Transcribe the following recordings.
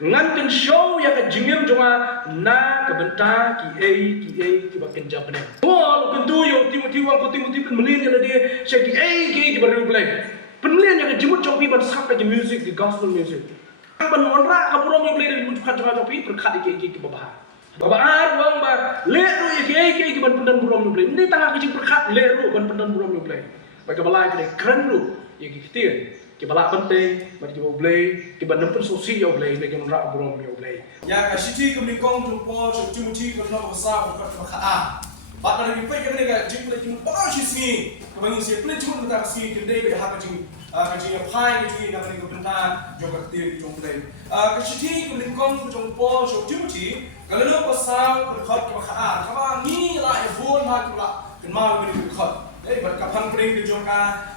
ngantin show ya ka jingim joma na ka benta ki bakin jabne wal kuntu yo timoti wang ko timoti penmelin ya de shaki ki baru play penmelin ya ka jimut chopi ban sak ka music the gospel music ban monra ka puro mi play di mut khat chopi per khat ki babah babah wang ba le ru ya ki ban pendan puro mi play ni tangah ki per khat le ru ban pendan puro mi play ba ka balai ka keren ru ya ki kitir ki balak penting bagi kita boleh kita nampak sosial boleh lagi orang berom boleh ya ka shiti kami kong jumpo jumuti ko no sa ko ka kha ba ta ni pe ka ne ga jing le jing ba shi si ko bang si ple jum ta si ke dei be ha ka jing PHI ke jing na ni ko benta jo ka ti jong boleh ka shiti kami kong jumpo jumuti ka le no ko sa ko kha ka ba ni la e bon ma ki la ken ma ni ko bật cặp hăng pring cái trong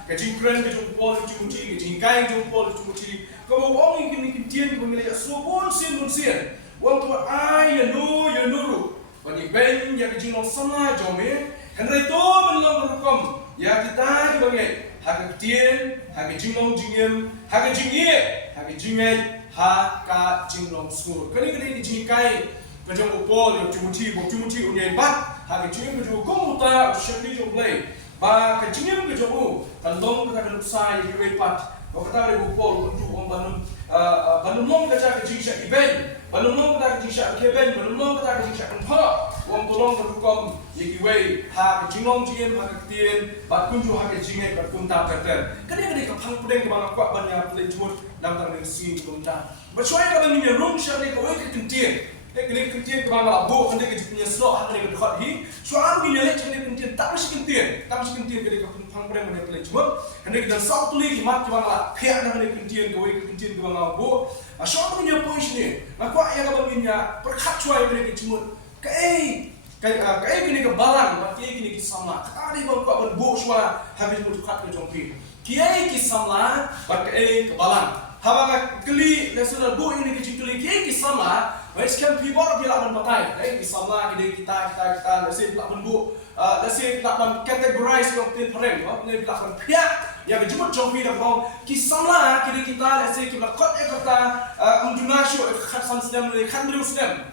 cái chim kren cái trong pol cái chim cái chim cay trong pol cái chim có một ông cái tiên của người là số bốn xiên ông tôi ai ya nu và đi bên ya cái chim nó sắm lại cho mình cái này to mình làm được không ya kita cái bao nhiêu hai cái tiên hai cái chim long jingim hai cái chim ye hai cái chim ngay hai cái chim long skur cái này cái chim cay cái trong pol cái chim ông nhảy bắt hai cái chim cái trong công ta shakti trong play ba ka jingim ke jomu kan long ka kan sai ki we pat ko kata le bu pol untuk om banum long ka ka jing sha iben banum long ka jing sha ke ben banum long ka jing sha kan pha om to long ka kom ye ki we ha ka jingong jiem ha ka tien ba kun ju ha ka jingai ka kun ta ka ter kani ka phang pudeng ba kwa ban ya ple jut dam tang ne si kun ta ba choi ka ban ni rong sha ne ka we ka tien cái tiền của bạn là bộ cái cái chuyện slot hay cái khoản hi soal gini leh cái tiền tak mesti tiền cái phang pren mana play cuma cái dan sau tu lagi mat của bạn là phe na cái tiền của bạn là bộ soal tu punya point ni aku ayah kalau punya perkat cuai cái cuma cái gini cái balang cái gini cái samla ada bang kau berbo soal habis berkat ke jongpi cái samla cái balang habang keli nasional bo ini ke keli cái samla Wes kan people bila berbatai, kisahlah kita nasi bila benbu, nasi bila categorize yang tin pereng, ni bila berpihak yang berjumpa jompi dan bang kisahlah kita nasi kita kot kata unjunasio khasan sedang ni khan beriu sedang.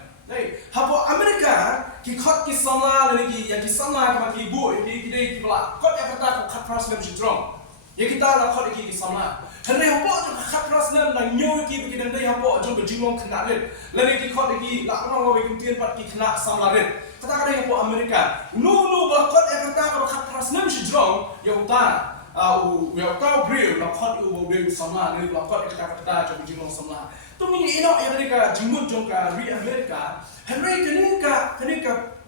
Hapo Amerika kot kisahlah lagi yang kisahlah kita ibu kita bila kot kata khat pras dan jidrong. Ya kita lah kot kisahlah. Henry hapo jom khat pras dan nyo kita dai hapo jom berjumpa kena red. Lagi kot lagi nak orang awak kemudian pat kena samlaret. Kata kadang hapo Amerika. No bakot kata khat pras nam jidrong ya utara. Ya utara beriu nak kot beriu samla ni bakot kata jom berjumpa samla. Tu ni ino yang mereka jumut jom ka ri Amerika. Henry kenika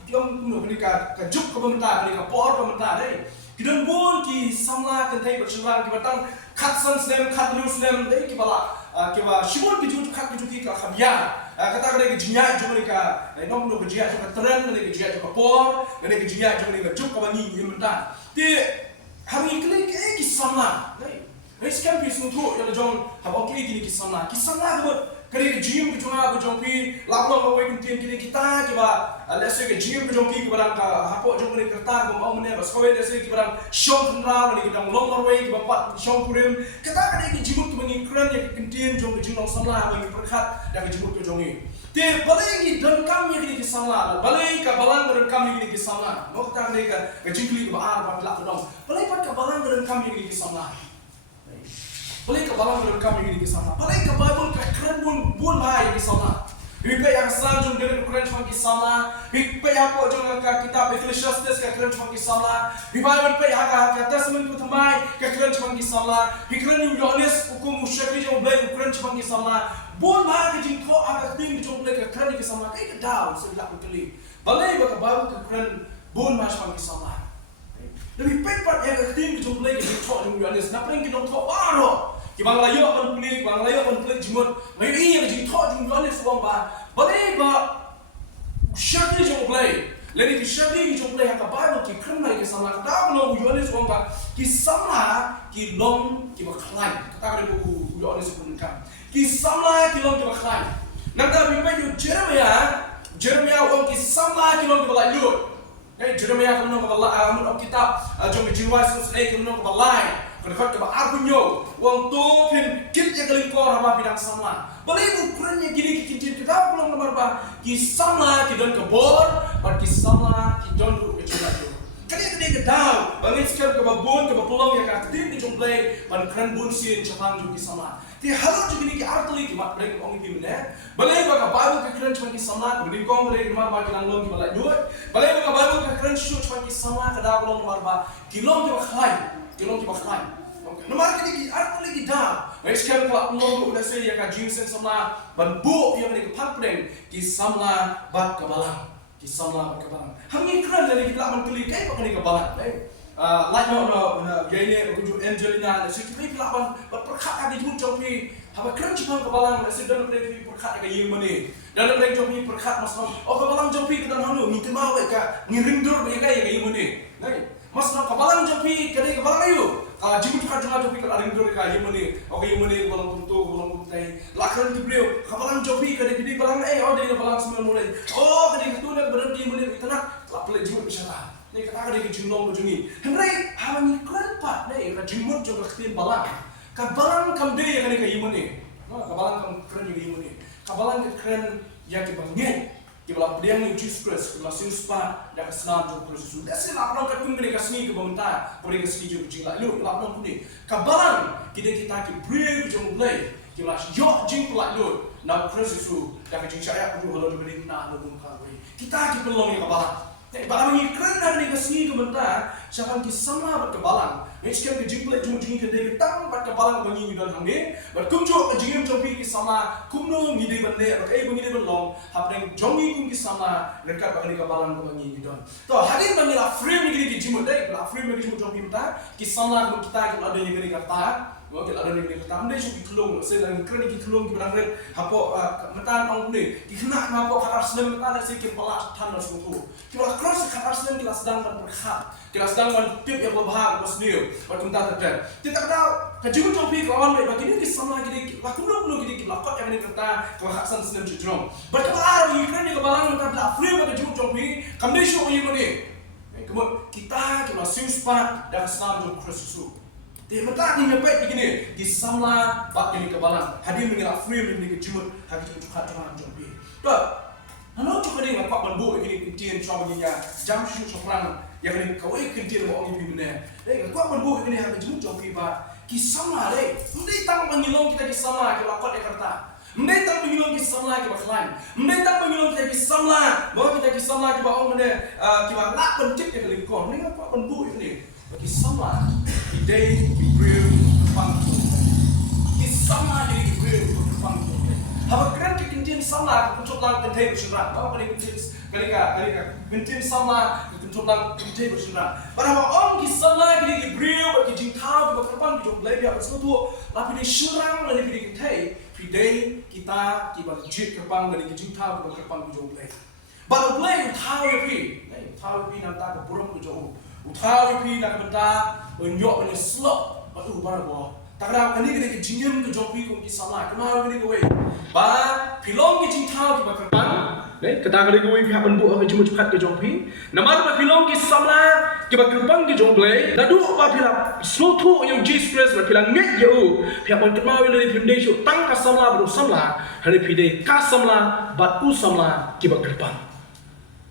yang kenika juk ke pemerintah kenika por pemerintah dai. Kidan pun ki samla kan thai berserang ki batang khat san snem khat lu snem dai ki bala ki ba shibon ki juk khat ki ka khabya kata kada ki jinya juk mereka nom no ki jinya juk tren ki jinya juk por ki jinya juk ka bani yumta ti hari kli ki samla dai riskan pi suntu ya jong habo ki samla ko kali jim ki chunga ko jong pi laplo ko wai tin kita ki ba lese ke jim ko jong ki barang ka hapo jong ni kerta ko mau mene bas ko lese ki barang shong ra ni ki dang long wai ki ba pat shong purim kata kali ki jim ki bangi kran ya ki tin jong ki jong samla ba ki perkhat da ki jim ko jong ni te balai ki dan kam ni ki samla balai ka balang dan kam ni ki samla no kata ni ka jim ki ba ar ba la ko dong balai pat ka balang dan kam ni ki samla Boleh ke balang dalam kami ini kisah. Boleh ke Bible ke keren bun bahaya kisah. Hidup yang selanjutnya dengan keren cuma kisah. Hidup yang apa juga kitab Ecclesiastes ke keren cuma kisah. Hidup yang apa Testament itu temai ke keren cuma kisah. Hidup yang Yohanes hukum musyrik yang boleh keren cuma kisah. Bun bahaya ke jingko agak tinggi cuma boleh ke keren kisah. Kayak ke daun sebelah kali. Boleh ke Bible ke keren bun bahaya cuma kisah. Lebih pepat yang tinggi cuma boleh ke jingko yang Yohanes. Napa yang kita tahu baru? Kibang layo kan pelik jimut. Mai ini yang jadi thot jum Yohanes wang ba. Balai ba syakli jom play. Lagi ki syakli jom play haka Bible ki kena ki sama kata belum Yohanes wang ba. Ki sama ki long ki baklai. Kata ada buku Yohanes pun kan. Ki sama ki long ki baklai. Nanti bimbang Jeremia wang ki sama ki long ki baklai lut. Jeremia kan nong baklai amun kitab jom jiwa susai kan nong baklai. Kalau kita berargunya, wang tu pun kita yang kelingkor apa bidang sama. Balai ukurannya gini kintin kita pulang nomor ba kisamla kidon kebor bat kisamla kidon ru kecula kali ini kedau bangit sekarang kebabun kebapulong yang aktif di jumpai ban keren bun sin chapang ju kisamla ti halo ju ni ki artli ki mat break ong ki mene balai ba ka babu ka keren chapang kisamla kemudian kong break nomor ba kilang long ki balai duit balai ba ka babu ka keren shu chapang kisamla kada pulang nomor ba kilong ki bakhlai nomor kini ki artli ki da bangit sekarang kalau long udah saya ya ka jinsen samla ban bu yang ni ka preng kisamla bat kabalang kisamla berkebalan. Hangi keren dari kita aman keli kai pakai kebalan. Like no gaya kunju Angelina, si kita kita aman berperkat ada jump jopi. Haba keren cuma kebalan, si dan mereka perkat ada yang mana. Dan mereka jopi perkat mas oh kebalan jopi kita hanu ni tema mereka ni rindur mereka yang mana. Mas kebalan jopi kadai kebalan ayu. Jimut kat jangan jopi kalau rindur mereka yang mana. Oke yang mana kebalan kuntu kebalan kuntai. Lakran tu beliau kebalan jopi kadai kadai kebalan oh dia kebalan sembilan mulai. Oh kadai itu nak berhenti mulai kita nak pelaj jimut bicara. Ni kata kadai jimut macamni. Henry haman keren pat. Ni kata jimut juga ketin balang. Kebalan kam dia kadai kadai yang mana. Kebalan kam keren yang mana. Kebalan keren yang kebangnya. Kibala pediang yang Jesus kibala siuspa dak senam jo Kristus. Dasi lapang kat kun mereka seni ke bangta, mereka seni jo jing la lu lapang kun ni. Kabalan kita ki brave jo mulai. Kibala yo jing pula lu na Kristus dak jing saya ku holo de beri na lu kan we. Kita ki pelong yang kabalan. Barang ni keren dari mereka seni ke bangta, siapa ki sama berkebalan. Meskan ke jing pula jo jing ke dari tang berkebalan bangi dan hange. Berkunjung ke jing jopi ki sama kumno ngide bande kai bangi de belong. Hapreng jongi kum ki sama dekat bakal kebalan bangi dan. To hadir bangi la frame ni ki jimut dai, la frame ni jimut jopi mta ki sama kum kita ki ada ni kali kata. Waktu ada ni kata amde su ki kelong, sedang keren ki kelong ki berangret hapo metan ong ni. Ki kena hapo ka Arsenal metan se ki pala tan su tu. Ki wala cross ka Arsenal ki sedang berkhat. Ki sedang tip yang berbahag bos dia. Waktu mta terjadi. Tidak tahu ka jimut jopi kawan baik bagi ni ki sama ki la kumno ki lakot yang ni kata ka Hasan Senem jujrom. Berkebalan ni keren ni kebalan mta la frame bagi jimut jopi kamde su ni ni. Kemudian kita kena siuspa dan senam jo Kristus. Dia mata ni baik begini di samla bak ini kebalan hadir mengira frame ni ke jumut hagi jumut khat jangan jompi to halo cuba ni ngapak banbu begini kentien cuma begini jam susu soprang yang ni kau kentien mau orang ini benar ngapak banbu begini hagi jumut jompi ba ki samla le ndai tang pangilong kita ki samla ki lakot ekarta ndai tang pangilong ki samla ki baklan ndai tang pangilong kita ki samla bawa kita ki samla ki ba orang benar ki ba lak pencip ke lingkon ni ngapak banbu ini ki sama ki day ki real pangku ki sama jadi ki real pangku haba keren ki kintin sama ki contoh lang kentai bersyukur bawa kali kintin kali kintin sama ki contoh lang kentai bersyukur pada om ki sama ki real ki jingkau ki berkepang ki jomblay dia bersatu tapi di syurang dari ki kentai day kita ki berjit kepang dari ki jingkau ki berkepang ki jomblay baru play tahu ya pi nanti ke burung ki jauh Uthawi pi nak benda unyok ni slop batu barabo. Takra ani ni ke jingim ke jopi ko ki sama kena ni ko we. Ba pilong ki jingthau ki bakran. Nei kata kali ko we pihak benbu ke jumut cepat ke jopi. Namar ba pilong ki sama ki bakran ki jomble. Nadu ba pila slotu yang Jesus ba pila nget yo. Pihak ban kena we ni pimde shu tang ka sama bro sama. Hari pide ka sama bat u sama ki bakran.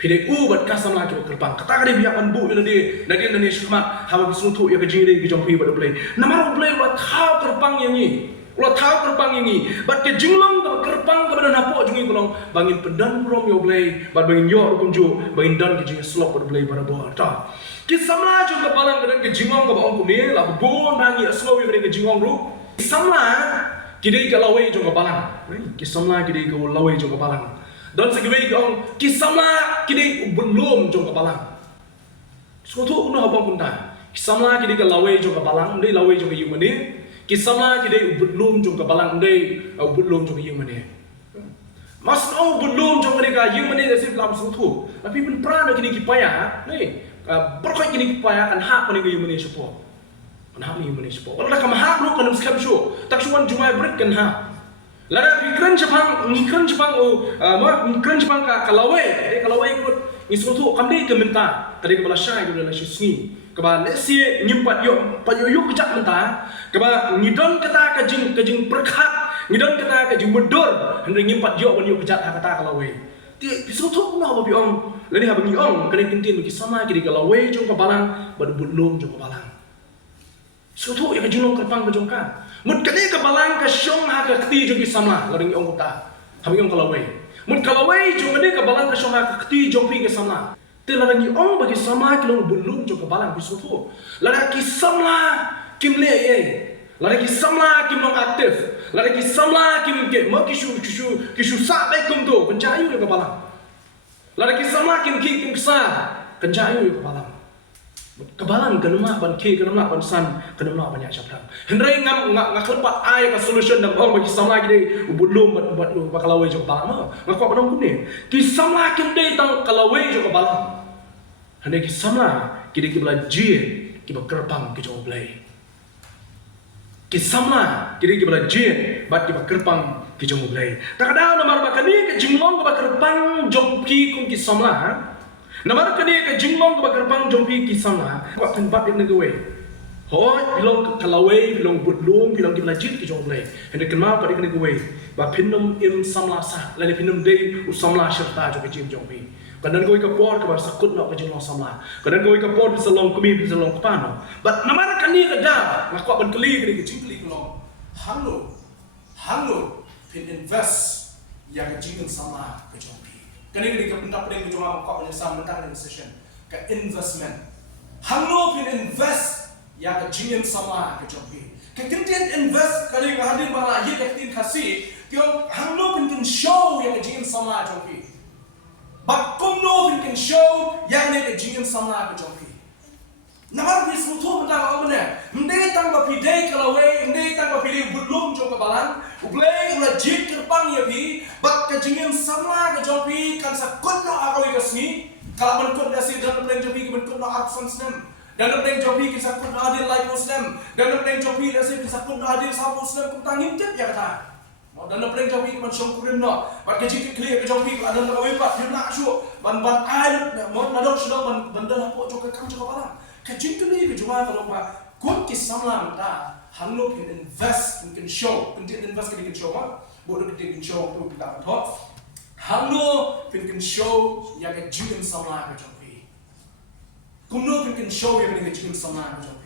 Pide ubat kasam lagi berkerbang. Kata kali biar panbu ini nadi syukmat hawa bisnutu ya kejiri kejompi pada play. Nama play ulah tahu kerbang yang ini, ulah tahu kerbang yang ini. Bat kejinglong kerbang kepada napok jungi kolong bangin pedan rom yo play, bat bangin yo kunju bangin dan kejing slop pada play pada bola. Ta. Kisamla juga balang kedan kejinglong ke bawang kumil, lah bon bangi slow yo kedan kejinglong ru. Kisamla kidai ke lawai juga balang. Kisamla kidai ke lawai juga balang. Dan segala orang kisama kini belum jong kebalang. Suatu uno abang punta. Kisama kini ke lawai jong kebalang, dei lawai jong ke mana? Kisama kini belum jong kebalang, dei belum jong ke mana? Mas belum jong mereka mana dari dalam suatu. Tapi pun pernah kini kipaya, nih berkait kini kipaya kan hak kini ke mana support. Kan hak ni mana support. Kalau dah kamu hak lu kan mesti show. Tak cuma jumai break kan hak. Lara ikran Jepang ikran Jepang ka kalawai ikut isutu kamde ke menta tadi ke bala syai ke bala sini ke bala lesi nyimpat yo kejak menta ke bala ngidon kata kejing perkat ngidon kata ka jumudor hendring impat yo ban yo pejat kata kalawe ti pisotok na ba biong lani ha bangi ong kene tintin bagi sama kiri kalawe jong ka balang bad bulum jong ka balang sotok ya ka julong kerpang ka jong ka mut kene ka balang ka syong ha ka kti jong ki sama lani ong kata ha bangi ong kalawe mut kalawe jong kene ka balang ka syong ha ka kti jong pi ka sama ti lani ong bagi sama kilong bulum jong ka balang pisotok lani ki sama kim le ye lagi samla kim long aktif lagi samla kim ke mo kishu sa be kum tu penjayu ke balang lagi samla kim ki kim sa penjayu ke balang kenuma ban ki kenuma ban san kenuma banyak syabdam hendrai ngam ngaklepat ai ka solution dam ong bagi samla gide ubulum bat bakalawe jo ke balang ma ngakwa banong kune ki samla kim dei tang kalawe jo ke balang hendai ki samla gide ki bela jin ki bakerpang ki jo blai kisama kiri kibala jin bat kiba kerpang ki jong blai takada namar bakani ke jinglong kiba kerpang jongpi kum kisamla namar kani ke jinglong kiba kerpang jongpi kisamla kwa penbat nek negawe hoi bilong kalawe bilong budlum bilong kibala jin ki jong blai hende kenma padi kene gawe ba pinnum im samla sa lani pinnum dei usamla serta jo jin jongpi kanan koi kapor ke bahasa sakut nak ke jinglong samla kanan koi kapor bisa long kumi bisa long kapano but namar kani ke da ngakwa ban keli ke jingli kelong hangno pin invest yang ke jingling sama ke jongpi kani ke pendak pedeng ke jongma ngakwa ban sam mentang dalam session ke investment hangno pin invest yang ke jingling sama ke jongpi ke kintin invest kali ke hadir bala ye ke tin kasih kyo hangno pin show yang ke jingling sama jongpi but kumno can show yang ne jingim sama ke jongpi namar bi sutu mta amne mde tang ba pidei kalawe mde tang ba pidei budlum jong ke balang ublei ula jik kerpang ya bi but ke jingim sama ke jongpi kan sa kunno akawi ke sni kala ban kun dasi dan ben jongpi ban kunno absence nem dan ben jongpi ke sa kunno adil like muslim dan ben jongpi dasi ke sa kunno adil sa muslim kun tangim tip ya kata dan nak peleng jauh pergi macam kurim nak, bat kerja clear ke jauh pergi, ada nak wepat, dia nak show, ban air, mau nadok sudah ban dah pok jauh ke kam jauh balang, kerja clear ke jauh kalau apa, kau kisah dah, hanglo can invest, can show, can invest can show mah, boleh kita can show tu kita betul, hanglo can show yang kerja sama ke jauh pergi, kumno can show yang kerja sama ke jauh pergi.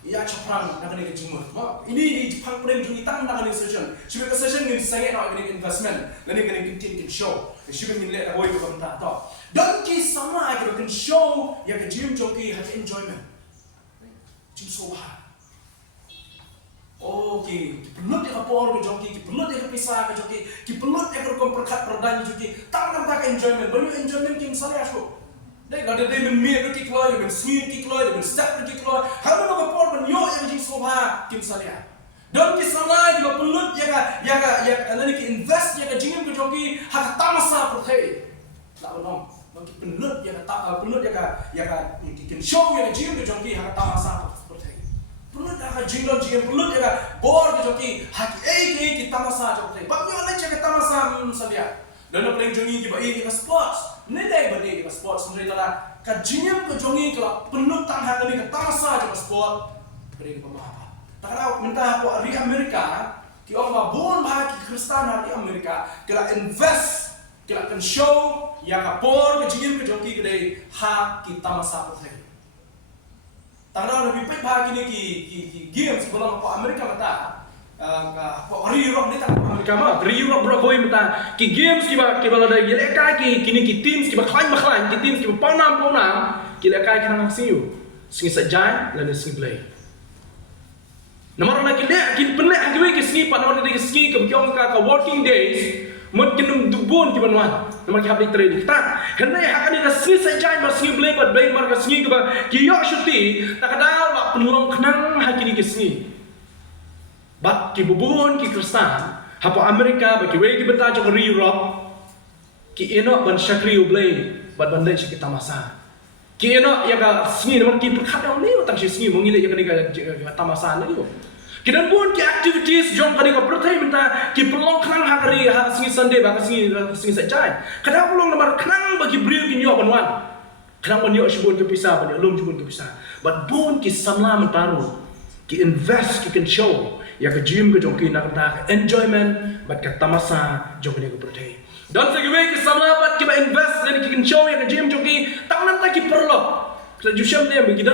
Ya cepat nak kena kejimut. Ini di Jepang pun juga tang nak kena session. Cuma session ni sangat nak kena investment. Lalu kena continue show. Cuma ni lihat awak itu kan tak tahu. Dan kisah sama aja kena show yang kejim joki hati enjoyment. Cuma soha. Okay, perlu dia kapor ke joki, perlu dia pisah ke joki, perlu dia berkomperkat perdan joki. Tak enjoyment. Banyak enjoyment yang saya show. Dek ada dia menmir ke keluar, dia sengit ke keluar, dia step ke keluar. Haru nak kapor ben yo yang jing soha kim salia. Dan kisah lain juga pelut ya nanti ke invest ya ke jingim ke joki hak tamasa perthai. Tak benar. Bagi pelut ya ke show ya ke jingim ke joki hak tamasa perthai. Pelut ya ke jingim pelut ya ke bor ke joki hak ke tamasa perthai. Bagi orang cakap tamasa salia. Dan nak peleng jongi kita kita sports. Ni dah berdiri kita sports. Mereka lah kajingam ke jongi kalau penuh tangan kali kita tamasa je sport. Berdiri kita apa? Tak ada minta apa di Amerika. Kita orang bon bahagi Kristen di Amerika. Kita invest, kita akan show yang kapor kajingam ke jongi kita hak kita tamasa putih. Tak ada lebih baik bahagi ni ki games sebelum apa Amerika mata. Europe ni tak Amerika mah Europe berapa koi mata ki games kiba lada gile kai kini ki teams kiba klan ki teams kiba panam kila kai kana siu singi sajai lada singi play namar na ki penlek hagi ki singi pa namar ki singi ke kyong ka working days mut kinum dubun kiba wan namar ki habli trade kita henai hakani na singi sajai ma singi play but bay mar ka singi kiba ki yo shuti takada wa penulong kenang hagi ki singi bat ki bubun ki Kristen hapa Amerika bagi we ki betajo ke Europe ki eno ban shakri ublay bat bandai shi kita masa ki eno ya ga singi nomor ki perkat yang ni utang shi singi mongile ya ka tamasa na yo ki dan bun ki activities jong kani ka pertai minta ki pelong klang hakari ha singi Sunday ba ka singi sajai kada pelong nomor klang bagi brio ki nyo banwan klang ban yo shibun ke pisah ban lum shibun ke pisah bat bun ki samla mentaru ki invest ki can show ya ke gym ke jongki nak ta enjoyment bat ka tamasa jongki ke berthei dan segiwe ke samla bat ki ba invest dan ki show ya ke gym jongki tang nan ta ki perlo Kalau jusam dia begitu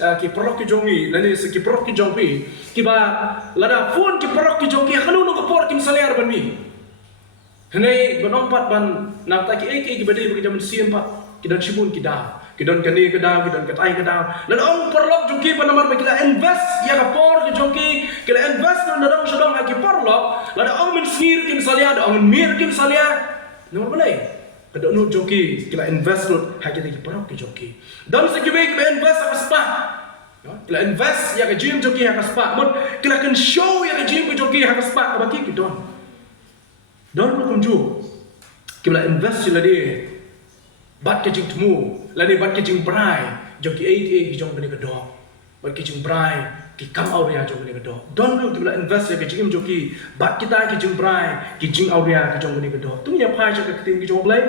ki perok ki jongi, lalu ki perok ki jongpi, ki ba lada phone ki perok ki jongki, kalau nunggu por ki misalnya arban mi. Henai benompat ban nak tak ki badai begitu mensiam pak, ki dan sibun ki dah, ki dan kani ki dah, ki dan katai ki dah. Lalu orang perok jongki pada nomor kita invest ya ka por ki jongki, kita invest dan orang sedang ki perok, lalu orang mensir ki misalnya, ada orang mir ki misalnya, nomor boleh. Kada nu joki kila invest lut hak kita ki perok ki joki dan sekibe ki invest apa spa kila invest ya ka gym joki hak spa mun kila kan show ya ka gym ki joki hak spa ka baki ki don lu kumju kila invest sila dia bat ke jing temu lani bat ke jing brai joki ki jong bani ka do bat ke jing brai ki kam auria jong bani ka do don lu kila invest ya ka gym joki bat kita ki jing brai ki jing auria ki jong bani ka do tu nya phai cha ka tim ki jong blai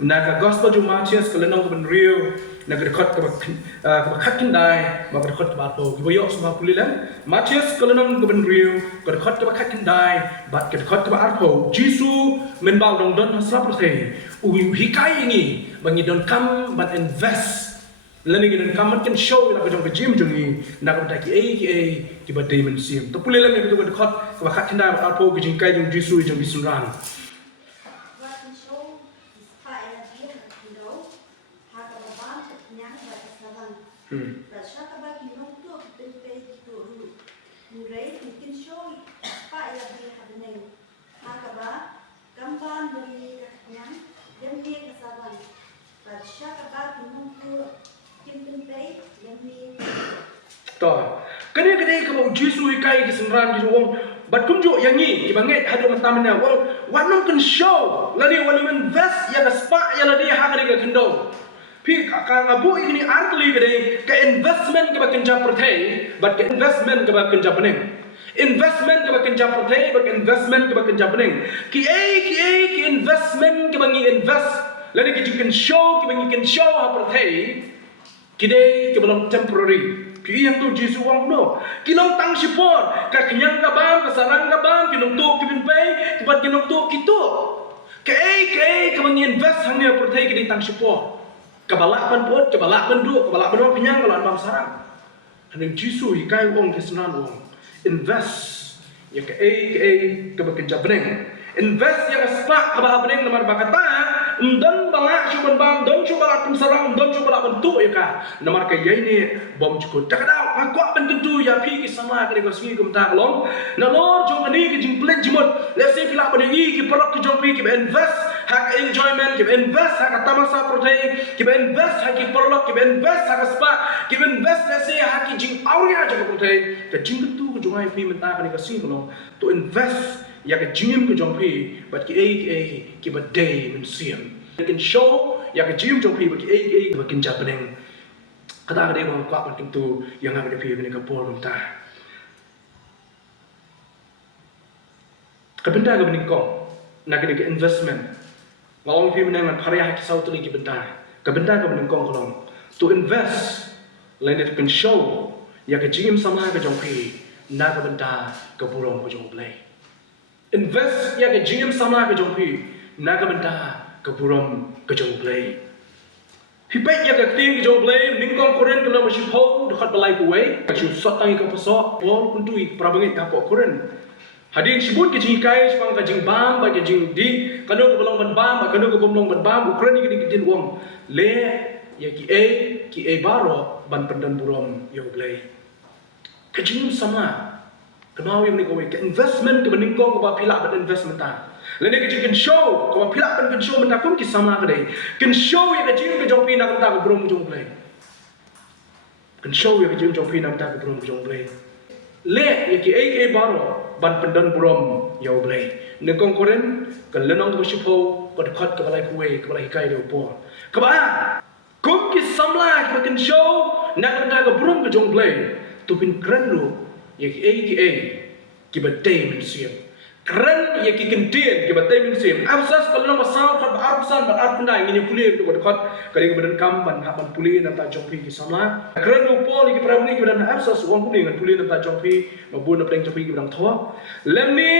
naga gospel ju Matthias kalau nong ben real naga dekat ke khatin dai ma dekat ke bato ki boyo sama pulilan Matthias kalau nong ben real ke dekat ke khatin dai bat ke dekat ke arpo Jisu men bal dong don slap rothe hikai ni bangi don kam bat invest lani gi don kam kan show la ke gym jungi naga ta ki bat diamond sim to pulilan ni ke dekat ke khatin dai arpo gi jing kai jung Jisu jung bisunran Siapa bagi nonton tempat itu murai mungkin show apa yang dia hadirkan. Hakaba gambar dari yang dia kesabaran. Siapa bagi nonton tempat yang dia. Toh, kene kalau Jisu ikai kesenran di wong batunjuk yang ni kibanget hadu mentamanya wong wanong kan show lari wanong invest ya kaspa ya lari hak dia kendo pi kang abu ini artli gede ke investment ke bakin japertei but ke investment ke bakin japening investment ke bakin japertei but investment ke bakin japening ki investment ke bangi invest lani ki jikin show ki bangi kin show hapertei kide ke belum temporary pi yang tu Jisu wang no kilong tang sipor ka kenyang ka bang ka sarang ka bang kinong tu ki pinpay ki bat kinong tu kitu ke bangi invest hanya pertei ki tang sipor Kebalak pun, kebalak pun dua, kebalak pun penyang kalau ambang sarang. Hendak Jisu ikai wong kesenan wong invest ya ke bekerja bening invest ya ke spak ke bah bening nomor bakata dan balak cuban bang don cuba pun sarang don cuba bentuk ya ka nomor ke ini bom cukup tak ada aku akan tentu ya pi sama ke negosiasi kumta long na lor jong ani ke jing plek jimot let's say pila bani ki perok ki jong pi ki invest hak enjoyment ki invest hak tamasa protein ki invest hak ki perok ki invest hak spa ki invest let's say hak ki jing auria jong protein ke jing tentu ke jong ai pi menta ke negosiasi long to invest ya ke jingim ke jong pi but ki ba day men siam kan show ya ke jing jong pi but ki ba kin japaneng kata dia bang kuat macam tu yang ada pi ni ke por menta kebenda ke benikong nak ke investment ngawang pi menang pariah ki sautu lagi benda kebenda ke benikong kolong to invest lain itu kan show ya ke jingim sama ke jong pi nak ke benda ke burung ke jong play invest ya ke jingim sama ke jong pi nak ke benda ke burung ke jong play hipai ya ke ting ke jong play ningkong koren kalau masih pau dekat balai kuai masih sotai ke pasok pol kuntui prabangit kapok koren hadin sibut ke jing kai sepang ke jing bam ba ke jing di kanu ke belong ban bam kanu ke belong ban bam ukran ni ke din wong le ya ki a baro ban pendan burung yo play ke jing sama kenal yang ni kau ke investment ke beningkong ke pilak ban investment ta lene ke jing show ke pilak ban show menta kun ki sama ke dei ken show ya ke jing ke jong pi nak ta ke burung jong play ken show ya ke jing jong pi nak ta ke burung jong play le ya ki a baro ban pendan burom yau blai nekong koren ke lenong ko sipo ko dekat ke balai kuwe ke balai kai de upo ke ba kum ki samla ke ken show nak benda ke burom ke jong blai tu pin keren lu ya ki ba day men siap keren ya kikentian ke batai musim absas kalau nama sahur kat absan bat arpundai ngini kuliah tu kat kali kemudian kampan hapan pulih nanta jompi ki sama keren upol ki pravni ki dan absas uang kuning ngan pulih nanta jompi mabun na pleng jompi ki dan tho lemni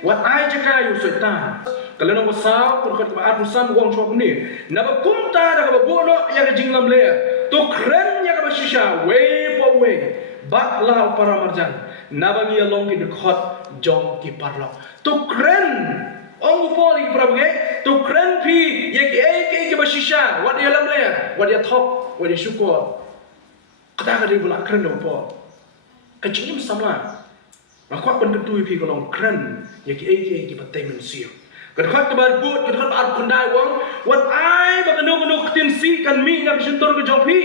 wat ai jaka yu setan kalau nama sahur kat arpsan uang chwa kuning na kumta da ka bono ya ka jinglam le to keren ya ka shisha way po way bat la para marjan nabang ya long ki dekhot jom ki parlok tu keren ong poli prabge tu keren pi ye ke bashisha wat ya lam le wat ya thok wat ya syukur kata ka bula keren do po kacing sama makwa ban tu pi kolong keren ye ke batai men sio kadkhat bar but kadkhat ar kundai wong wat ai ba kanu tin si kan mi na sentor ke jopi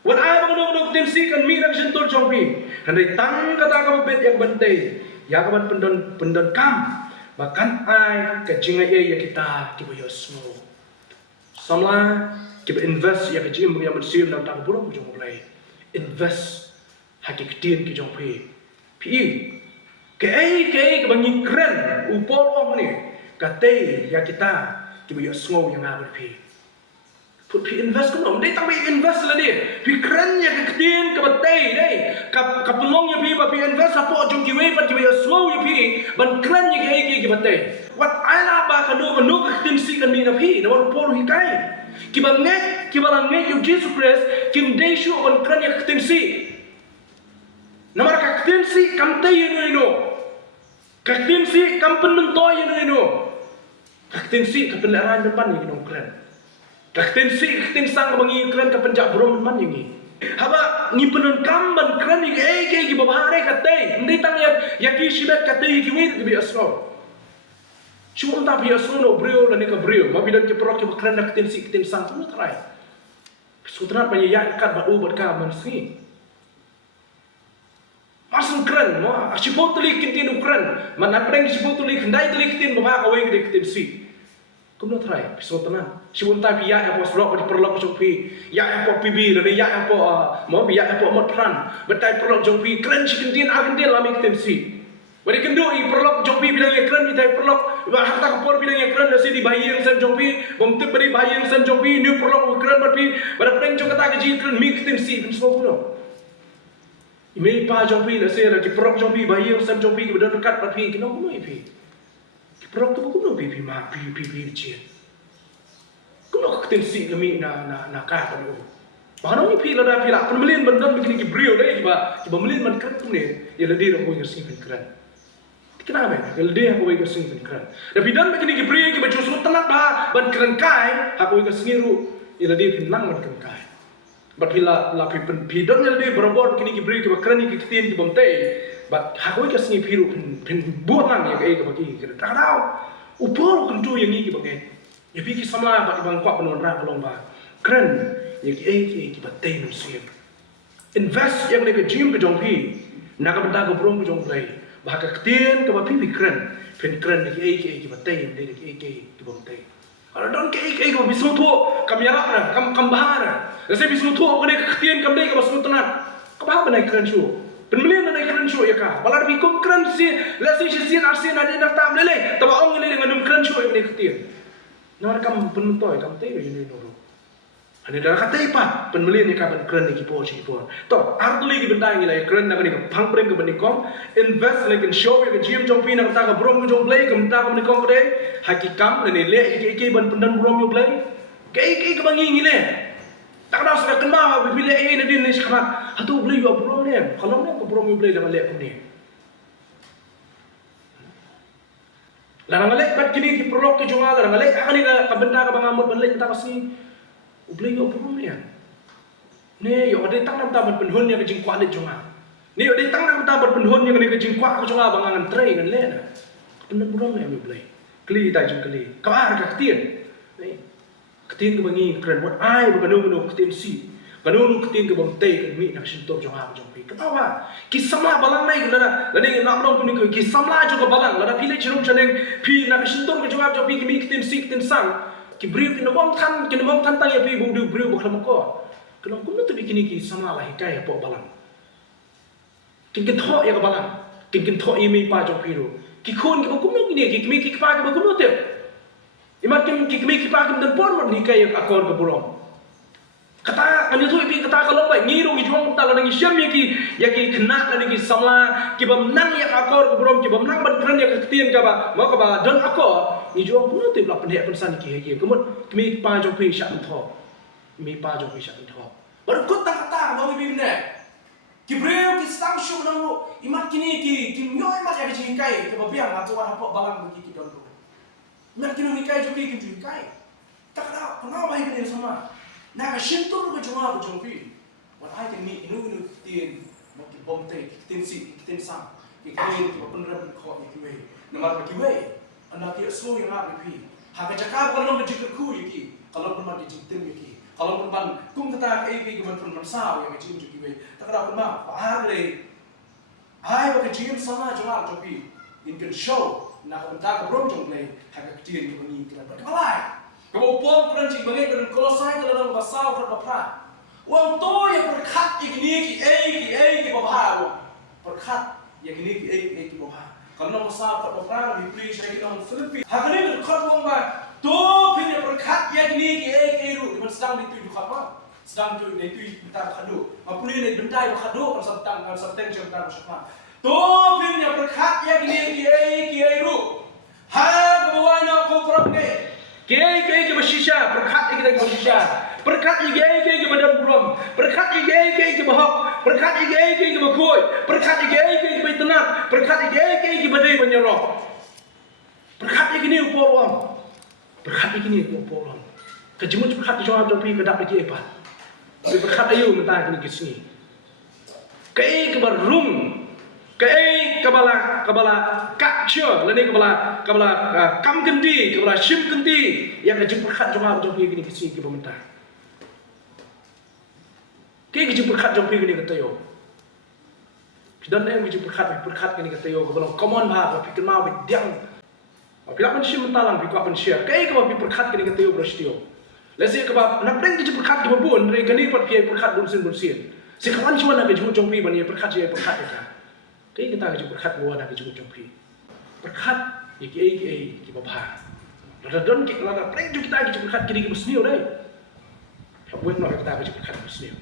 wat ai ba kanu tin si kan mi na sentor jopi handai tang kata ka bet yang bantai ya kawan pendon kam bahkan ai kejinga ya kita kiboyo semua sama kita invest ya kejim yang bersium dan tak burung jong mulai invest hakikatin ke jong pi ke bangi keren upol om ni kate ya kita kiboyo semua yang ngabur pi invest kan om dia tak invest lah dia pi keren ya keketin ke batai deh kap pelong ya pi invest apa jom kiwe pat kiwe slow ya pi ban keren ya ke batai wat ala ba kanu keketin si kan ni na pi na por hikai ki ban nge you Jesus Christ kim dei shu ban keren ya keketin si namar keketin si kam tai ya no keketin si kam penentoy ya no keketin si kepenlaran depan ni no keren keketin sang bangi keren ke penjak burung man yang ni haba ni penun kamban keren ni ke babare katai ndai tang ya ki shibat katai ki wi bi asro cuma ta bi asro no brio la ni ka brio ma bidan ke prok ke keren keketin sang tu trai sutrat banyak ya kat ba u bat ka man si masun keren mo asipotli kintin keren man apreng sipotli ndai tli kitin baba ka wi keketin si kumno try pisau tenan siwunta pi ya apo slok di perlok jopi ya apo pibi dan ya apo mo bi ya apo motran betai perlok jopi keren sikentin argentin lami ketensi bari kendo i perlok jopi bilang ya keren betai perlok ba harta kapor bilang ya keren nasi di bayi yang san jopi bomte bari bayi yang san jopi ni perlok keren berpi pada peng jong kata gaji keren mi ketensi pun semua kuno ime pa jopi nasi lagi perlok jopi bayi yang san jopi bedan dekat berpi keno kuno ipi perok tu kuno pipi ma pipi cien kuno ketensi kami na ka padu bahano ni pi lada pila penmelin bendon begini ki brio dai kiba melin man kret kumne ya ladi ro ko ngersi pen kran kenapa ya ladi aku wi ngersi pen kran da bidan begini ki brio ki baju su telat ba ban kran kai aku wi ngersi ru ya ladi pin nang man kran kai bat pila la pi don ya ladi berobor begini ki brio ki ba kran ki kitin ki bomte but aku ikas ni piru pen buat nang ya ke bagi kita tak tahu upor kentu yang ni bagi ya pikir sama bagi bang kuat penon ra belum ba keren ya ke batai manusia invest yang lega gym ke jongpi nak benda ke brom ke jongplay bah ke ketin ke bapi keren pen keren ya ke batai lega ke batai kalau don ke bisu tu kamera kam bahar saya bisu tu ke ketin kam dei ke basu tenat ke bah benai keren show penmelian na keren show ya ka balar bi kum keren si la si sin arsin ada nak tam lele taba ong lele dengan keren show yang ketir nomor kam pentoy kam tei ni no ane dah kata ipa penmelian ni ka keren ni kipo si kipo to artli ki benda ni la keren na ni phang prem ke banikom invest like in show ya gym jong pi na ta ka brom jong play kam ta kam ni kong kade hakikam ni le ke ban pendan brom yo play ke bangi ni le tak ada sudah kenal bila ini di Indonesia kan atau beli juga brom ni kalau ni aku brom beli dengan lek ni larang lek kat kini ki perlok ke jonga larang lek ani ka benda ka bangamut balik kita kasi beli juga brom ni ni yo ada tang nam ta penhun yang jing kwat le jonga ni yo ada tang nam ta penhun yang ni jing kwat ke jonga bangangan tray kan le na benda brom ni beli kli ta jing kli ka ar ka ketien ni ketin ke bangi keren buat ai berkanu ketin si kanu ketin ke bomte ke mi nak sintor jong ha jong pi ketawa kisamla balang nai lada lani nak long kuni ke kisamla jo ke balang lada pile chirum chaneng pi nak sintor ke jong ha jong pi ke mi ketin si ketin sang ki briu ki nomong tan tang ya pi bu briu bu khlam ko kenong kun tu bikini ki samla lah hikai po balang kin tho ya ke balang kin tho i mi pa jong pi ru kikun kita kumuk ini kikmi kikpa kita kumuk tiap imat kikmi kikpa kita dan pon bernikai akor keburom kata kan itu ipi kata kalau baik ngiru gijuang kita lagi siam yaki kena lagi sama kibam nang yak akor keburom kibam nang berkeran yak ketien kaba mau kaba dan akor gijuang kumuk tiap lah pendek pensan kiki kemudian kikmi kikpa jauh pi syak entho kikmi kikpa jauh pi syak entho baru kota kata mau ipi benar kibreu kisang syuk nang lu imat kini ki nyoy mat ya dijingkai ke babiang atau apa balang bagi kita dulu imat kini ngikai juga ki jingkai tak ada kenapa baik ini sama nak shintur ke juma ke jompi what I can need inu tin mau ki bomte tin si tin sam ki tin ki penram ko ki we namar ki we anda ki slow yang nak pi haga jakab kalau nak jikir ku ki kalau pun mati jintin ki kalau pun ban kum kata ki man pun man saw yang jing ki we tak ada pun ma pa le ai wa ki jim sama juma jompi in can show nak entah ke rom jom le haga tin ki ni ki ba kalai kemudian peranci bagi dengan kolosai dalam bahasa berapa? Wang tu yang berkat ini ki babah, berkat yang ini ki babah. Kalau bahasa berapa lebih beri saya kita Filipin. Hari ini berkat wang bah, tu punya berkat yang ini ki ru, di sedang itu berkat apa? Sedang itu kita berkado. Apalagi ini bentai berkado, kalau sedang cerita berapa? Tu punya berkat yang ini ki ru. Hai kawan aku pergi. Kiai bersisya, berkat kita bersisya, berkat kiai badan buram, berkat kiai bahok, berkat kiai berkoi, berkat kiai bertenang, berkat kiai badai menyerah, berkat ini upawam, berkat ini upawam. Kejemut berkat jawab jopi kedap lagi apa? Tapi berkat ayu mentah ini kesini. Kiai kebarum. Kai kabala capture lani kabala kam kendi kabala shim kendi yang jemput joma jopi gini kisi ki pemerintah kai jemput jopi gini kata yo dan yang jemput gini kata yo kabala common ba pikir mau bidyang apila pun shim mentalang bi ko pun share kai kabala perkat gini kata yo brostio lesi kabala nak pren jemput ki babun re gani pat ki perkat bunsin si kawan cuma nak jemput jopi bani perkat je perkat ka Kaya kita kerja berkat buat nak kerja jompi, berkat iki babah. Radon kita lada pernah kita kerja berkat kiri bersniu deh. Buat nak kita kerja berkat bersniu.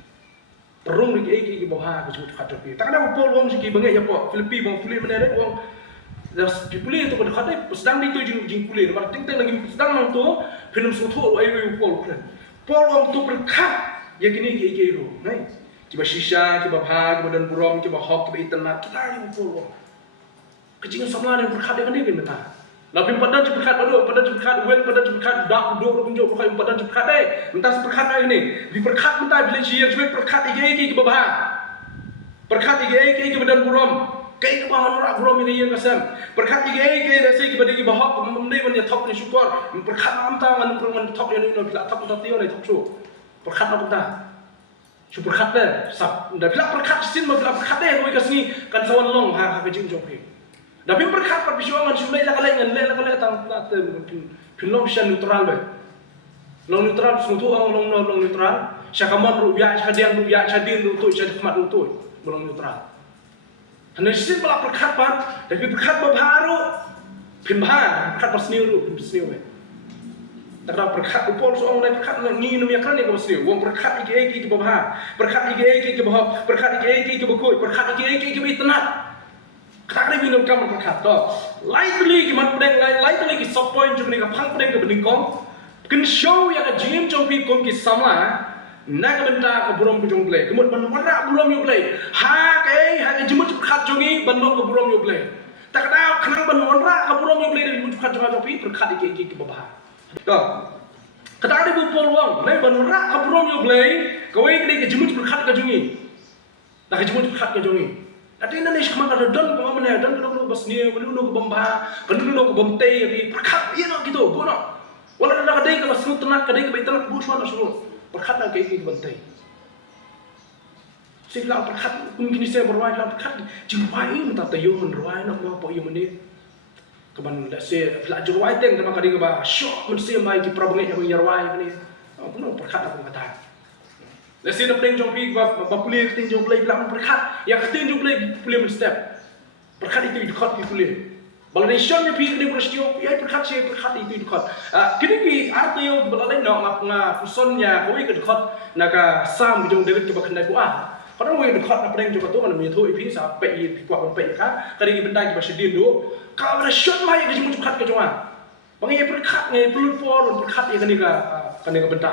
Perung iki babah kerja berkat jompi. Tak ada apa orang sih bangai ya po Filipin bang Filipin mana deh orang. Das pipuli itu pada kata sedang itu jing puli. Lepas ting lagi sedang nang tu film soto ayu pol kan. Pol orang tu berkat ya gini iki itu, nih. Kiba shisha, kiba bha, kiba dan burom, kiba hok, kiba itanat, kita ini upul. Kecingin sama yang berkat dengan dia minta. Tapi padan berkat baru, padan berkat wen, padan berkat dak dua tunjuk berkat padan berkat deh. Minta berkat ini, di berkat minta bila siang sebab berkat iki kiba bha. Berkat iki kiba dan burom, kai kiba hanura burom ini yang kasam. Berkat iki dasi kiba di kiba hok, memdai man ya top ni syukur. Berkat am tangan perman top ni bila top tio ni top su. Berkat apa dah? Syukur berkat deh, sab. Dah bila berkat sin, bila berkat deh, kau kasih kan sawan long, ha kejim jopi. Dah bila berkat perpisawan, sulai lah kalai tang film shan neutral be. Long neutral, semua tu orang long neutral. Syakaman rupiah, syadian rupiah, syadin rutu, syadikmat rutu, long neutral. Hanya sin bila berkat pan, dah bila berkat baru, pinbah, berkat bersniu be. Tak ada berkat upol seorang lain berkat ni numiakan ni kebasni. Wong berkat iki babah, berkat iki babah, berkat iki bakoi, berkat iki bitenat. Kata dia minum kam berkat tu. Lightly kiman pedeng lightly ki sub point juga ni kapang pedeng ke bening kong. Ken show yang jingim jompi kong ki sama. Nak benda ke burom ke jonglei. Kemudian menarak burom yo play. Ha jemut berkat jongi bandong ke burom yo play. Tak ada kenang menarak ke burom yo play dari jemut berkat jompi berkat iki babah. Kau, kata ada bupol wang, naik banura abrom yo play, kau ini ke jemut berkat ke jungi, nak ke jemut berkat ke jungi. Tapi Indonesia kemana ada don, kemana mana don, kalau ke Bosnia, kalau ke Bamba, kalau ke Bomte, tapi berkat, iya nak gitu, bono. Walau ada kadai ke Bosnia tenak, kadai ke Baitan, bus mana semua, berkat nak ke ini Bomte. Saya bilang berkat, mungkin saya berwai bilang berkat, jumpai minta tayun, berwai nak mau apa iya mana. Kapan dah saya belajar wai teng sama kadi keba shock mesti mai ki problem yang yarwai ni. Apa no berkat aku kata. Dah saya dah play jompi ba kuliah ketin jom play bilang berkat. Yang ketin jom play step. Berkat itu dekat ki kuliah. Balation nya pi kini peristiwa ai perkat saya perkat itu dekat. Kini pi artio belalai nak ngap pusonnya kau ikut dekat naga sam jong dekat ke bakandai ku Kalau we dekat nak pernah juga tu mana punya tu ipi sampai ipi kuat sampai ka. Kali ini benda kita sedih dulu. Kalau ada shot mai ke jemu dekat ke cuma. Bagi ia perkat ngai pelut por perkat ia kani ka benda.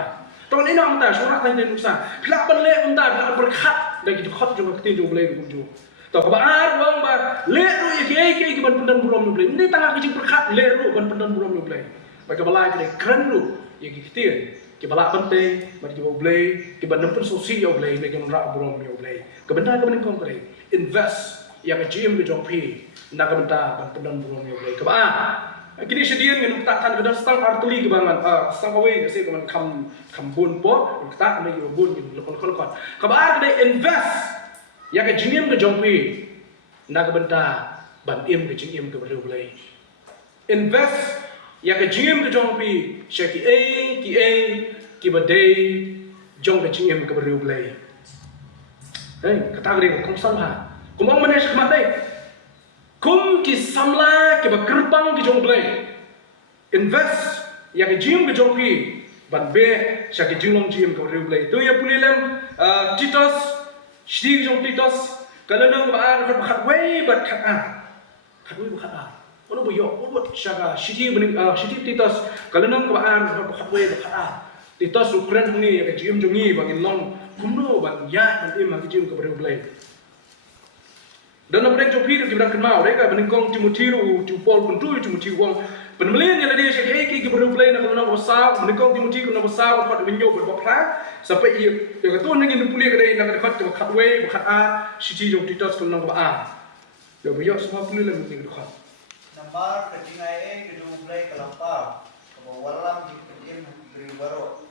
Tuan ini orang tak surat tanya nusa. Pelak balik benda pelak perkat lagi dekat juga ketin juga boleh bujuk. Tahu kabar orang bah leru ya ke ban pendan buram nu boleh. Ini tengah kecil perkat leru ban pendan buram nu boleh. Bagi balai ke keren lu ya ketin. Ke balak penting bagi kita boleh ke ban nempen sosial boleh bagi orang buram yo boleh. Ke benda ke benda boleh. Invest yang GM ke jompi nak benda ban pendan buram yo boleh. Kabar kini sedian dengan takkan kedua stang arteli ke bangan stang away ke saya keman kam bun po tak ada ke bun gitu lekon. Kabar ke invest yang ke jingim ke jompi nak benda ban im ke jingim ke boleh. Invest yang ke jingim ke jompi syaki ki badai jong ke jingim ke boleh. Kata gede kong samha kumang mana syakmat dai kum ki samla ke gerbang ki jong boleh. Invest yang ke jingim ke jompi ban be syaki jinglong jingim ke boleh. Tu ya pulilem Titus Shri jong Titus kalau nang baar kat way bat kat way bat ono bu yo buat syaga Shri bening Shri Titus kalau nang baar kat way bat Titus ukren ni ke jim jongi bangin long kumno bang ya nanti mak jim ke boleh. Dan apa yang jopir kita bilang kenal mereka bening kong Timotiru Paul pun tu Timothy wong penmelian yang dia syek ke boleh nak kalau besar bening kong Timothy kalau besar kat menyo berpapra sampai ia kata tu nang pulih kedai nak dekat ke kat way kat Shri jong Titus kalau nang ba yo yo semua pulih lah mungkin dekat Nambar kejingai kedua mulai kelapa kebawalam di kejin beri baru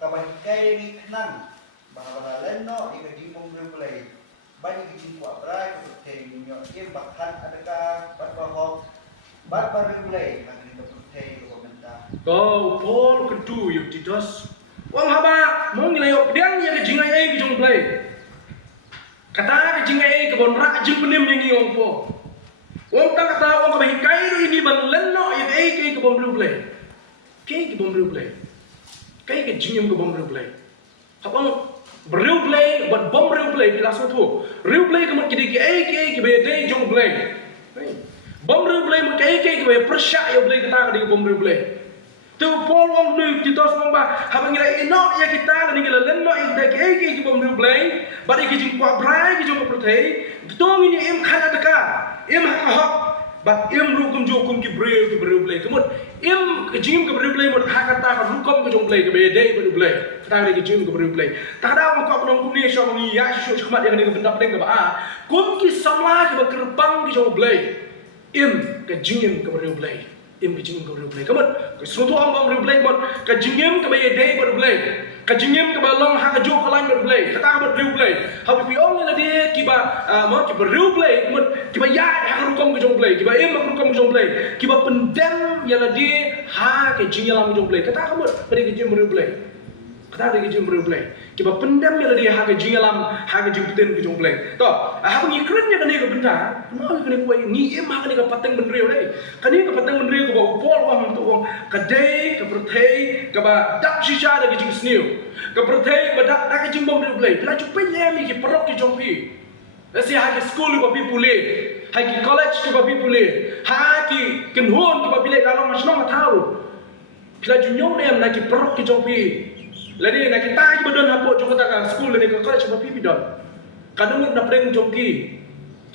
kabahikai ni kenang bahawa leno ika dimong mulai bagi kejin kuat berai kepercayaan minyak game bahkan adakah bahwa baru mulai bagi kepercayaan kebentar kau Paul kedua yo Titus wang haba mong nilai yo pedang ya kejingai ke jong mulai kata kejingai ke bon rak jing penim yang iong po. Wong tak kata wong kabahikai ro ini ban leno ya ke bon boleh. Ke bon boleh. Ke jingim ke bon boleh. Habang beriu boleh ban bom beriu boleh bila soto. Riu boleh ke mat kidi ke be jong boleh. Bom beriu boleh mat ke be persyak ya boleh kata ke bom beriu boleh. Tu Paul wong lu Titus wong ba habang ngira ino ya kita ni ngila leno ya ke bom beriu boleh. Bari ke jing kwa brai ke jong pertei. Tong ini im kan adaka. Im hak bat im rukum jokum ki breu blay kemut im ke jim ke breu blay mut hak kata ka rukum ke jong blay ke bede breu blay kata ke jim ke breu blay tak ada ko ko kum ni sho ngi ya sho khmat yang ni benda pedeng ke ba kum ki samla ke gerbang ke jong blay im ke jim ke breu blay im ke jim ke breu blay kemut ke suatu ang breu blay mut ke jim ke bede breu blay ke jim ke balong hak ke jo ke lain breu blay kata ke breu blay habi pi ong ni dia kiba mo ki breu blay mut kiba ya hak rukum ke jong blay kiba im hak rukum ke jong blay kiba pendem ya la dia ha ke jing yalam jong blay kata kamu pada ke jing breu blay kata ke jing breu blay kiba pendem ya la dia ha ke jing yalam ha ke jing puten ke jong blay to ha pengi keren ya kan ni ke benda no ke ni kuai ni im ha ke ni ke pateng benreu dai kan ni ke pateng benreu ke ba upol wang tu wang ke dei ke pertei ke ba dak shisha da ke jing sniu ke pertei ke ba dak ke jing bom breu blay pela chupai le mi ke perok ke jong pi Nasi haki school ke babi pulih, haki college ke babi pulih, haki kenhun ke babi lek dalam masnong tahu. Bila junyo ni nak perok ke jompi, lagi nak kita berdon hapok jom kata school ni ke college babi bidon. Kadang nak pering jomki,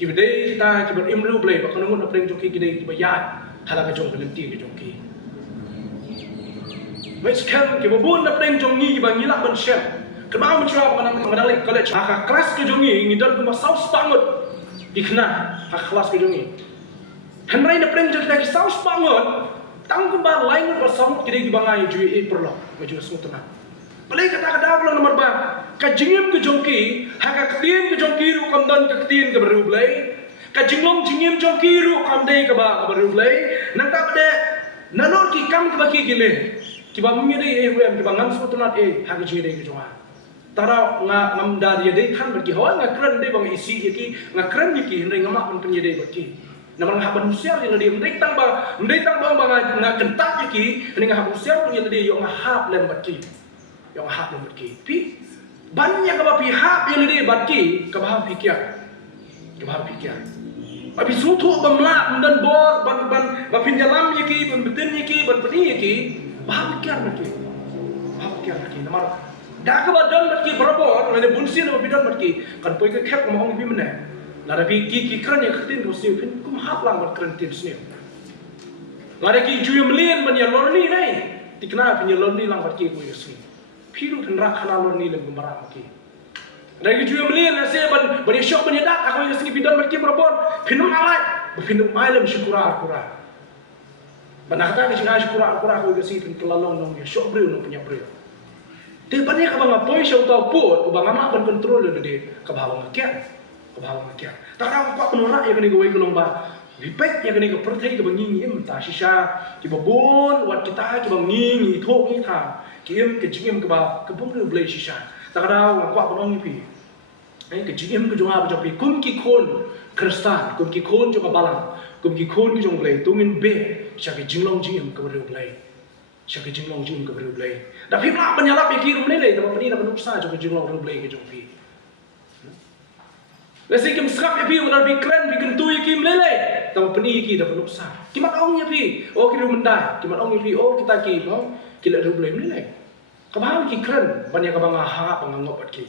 kita kita berimru boleh, kadang nak pering jomki kita bayar, halang jom kelenti ke jomki. Macam kita bun nak pering jomki kita ngilak bensyam. Kemau mencuba menang college. Hak kelas ke jongi ngidon ke saus banget. Dikena hak kelas ke jongi. Henry na prem jadi saus banget. Tang kembar lain bersama kiri di bangai jui perlo. Maju semua tenang. Boleh kata-kata ulang nomor ba. Kajingim ke jongki, hak ketien ke jongki ru kamdan ke ketien ke baru belai. Kajingom jingim jongki ru kamdai ke baru belai. Nang tak pada nanor ki kam ke baki gile. Kiba mengiri wem kiba ngam semua tenang hak jingim ke jonga. Tara ngam dari dia kan bagi hawa ngakran dia bang isi iki ngakran iki henry ngamak pun penyedai bagi Nama ngah manusia yang dia mendatang bang ngah kentak lagi, ini ngah manusia yang dia yang ngah lembat ki, yang ngah lembat ki. Pi banyak apa pihak yang dia bagi kebahar fikir. Tapi suatu pemlak dan bor ban pinjalam yaki, ban betin yaki, ban peni yaki, bahar fikir lagi. Nama dah kebadan lagi berapa, ada bunsin apa bidan lagi, kan pergi ke kep ngomong lebih mana. Lada ki keren yang ketin dosi pin kum hap lang ber keren tin sini. Lada ki juya melian ban ya lorni nai. Tikna pin ya lorni lang ber ki ku sini. Piru dan rak kana lorni lang gumara ki. Lada ki juya melian nasi ban ya syok ban ya dak aku yang sini bidan ber ki berapa. Pinum alai, pinum alam syukura. Ban kata ki syukura aku yang sini pin kelalong nong ya syok breu nong punya breu. Tapi banyak abang apoi syok tau pot, abang amak ban kontrol dia kabawang kian. Tak ada apa penolak yang kena gawai kelong ba. Ripek yang kena pertai ke bangingi entah sisa ki babon wat kita ki bangingi thok ni tha ki ke jingim ke ba ke bung blai sisa. Tak ada apa penong pi. Ke jingim ke jonga ba pi kum ki khon kristan kum ki khon jo balang kum ki khon ki jong blai tungin be sya ki jinglong jingim ke blai. Dah pi pula penyalap ki rum lele tapi ni dah penuksa jo ke jinglong blai ke jong pi. Lasi kim skap ya pi benar pi keren pi kentu ya kim lele. Tahu peni ki dah penuksa. Kimat ong ya pi. Oh kira mendai. Kimat ong ya pi. Oh kita ki no. Kila dah boleh lele. Kabang ki keren. Banyak kabang ahap ngangop ki.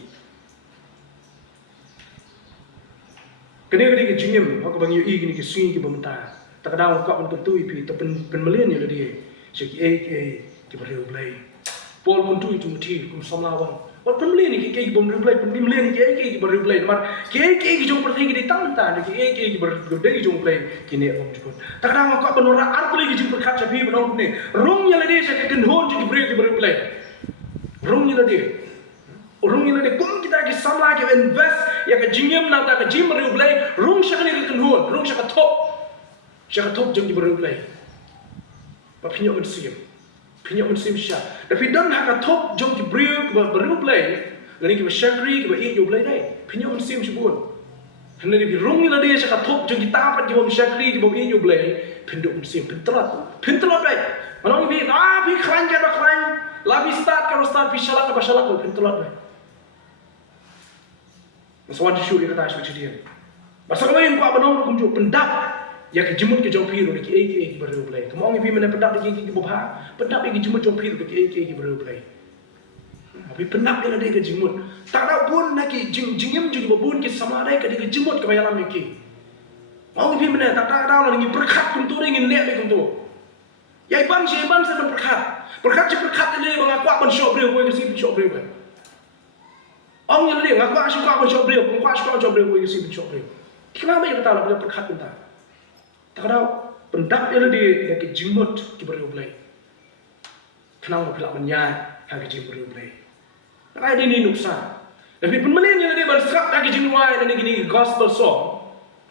Kene ki jingim. Aku bang yu i kini ki swing ki bemta. Tak ada kau kentu ya pi. Tapi penmelian ya dia. Seki ki boleh. Paul kentu itu mesti kum samlawang. Wat penmelian ni ki bom replay penmelian ni ki baru replay mar ki jong pergi di tang-tang ki baru gede jong play kini bom jukut tak ada kok penora art lagi jong perkat sapi benong ni rung yang lagi saya ken hon ki baru replay rung yang lagi kum kita ki samla ki invest ya ke jingim nang ta ke jim baru replay rung saya ni ken hon rung saya top jong ki baru replay papinya Pinjam mesin sya. Tapi dan hak top jom ki baru play. Lani ki syakri ki yo play dai. Pinjam mesin sebut. Hanya di rung ni lah dia sya top jom ki tapat ki bom syakri ki bom yo play. Pinjam mesin pintelat dai. Manong bi pi kran ka kran. Labi start pi shalak ka shalak pintelat dai. Maswan shoot dia kata sebut dia. Masa kau yang kuat benong kum jo pendap. Ya ke jemut ke jom piru ki ki baru play. Kamu orang pi mana pendap ki bobha. Pendap ki jemut jom piru ki ki baru play. Tapi pendap dia ada ke jemut. Tak ada pun nak ki jingim juga babun ki sama ada ke dia jemut ke bayalam ki. Orang pi mana tak ada lagi berkat kuntu ingin lihat be kuntu. Ya iban saya berkat. Berkat dia mengaku ban shop beliau ke si shop beliau. Orang yang dia ngaku suka ban shop beliau, ngaku suka shop beliau ke si shop beliau. Kenapa dia kata lah berkat entah. Tak ada pendap yang dia ke jimut ki baru play. Kenapa pula menyai hak jim baru play. Ada ini nuksa. Tapi penmelian yang dia berserap lagi jinuai dan ini gospel song.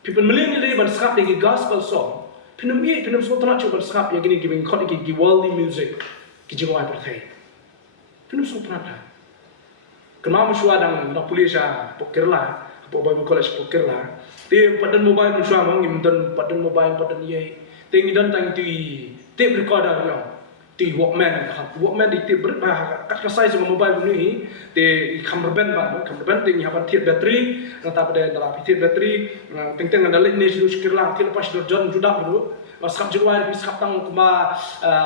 Penmelian yang dia berserap lagi gospel song. Pinam semua tanah cuba berserap yang ini giving kau ki worldly music ki jinuai pertai. Pinam semua tanah. Kenapa musuh ada nak polis pokirlah, pokok college pokirlah. Dia padan mobile musuh mang padan mobile padan ye. Tengi dan tang tape recorder yang walkman di tape kat kasai sama mobile ni te kameraman tengi hapan tape bateri nata pada dalam tape bateri teng ada lek ni sudah sekirlah tidak pas dorjon judak dulu maskap jeruai di skap tang kuma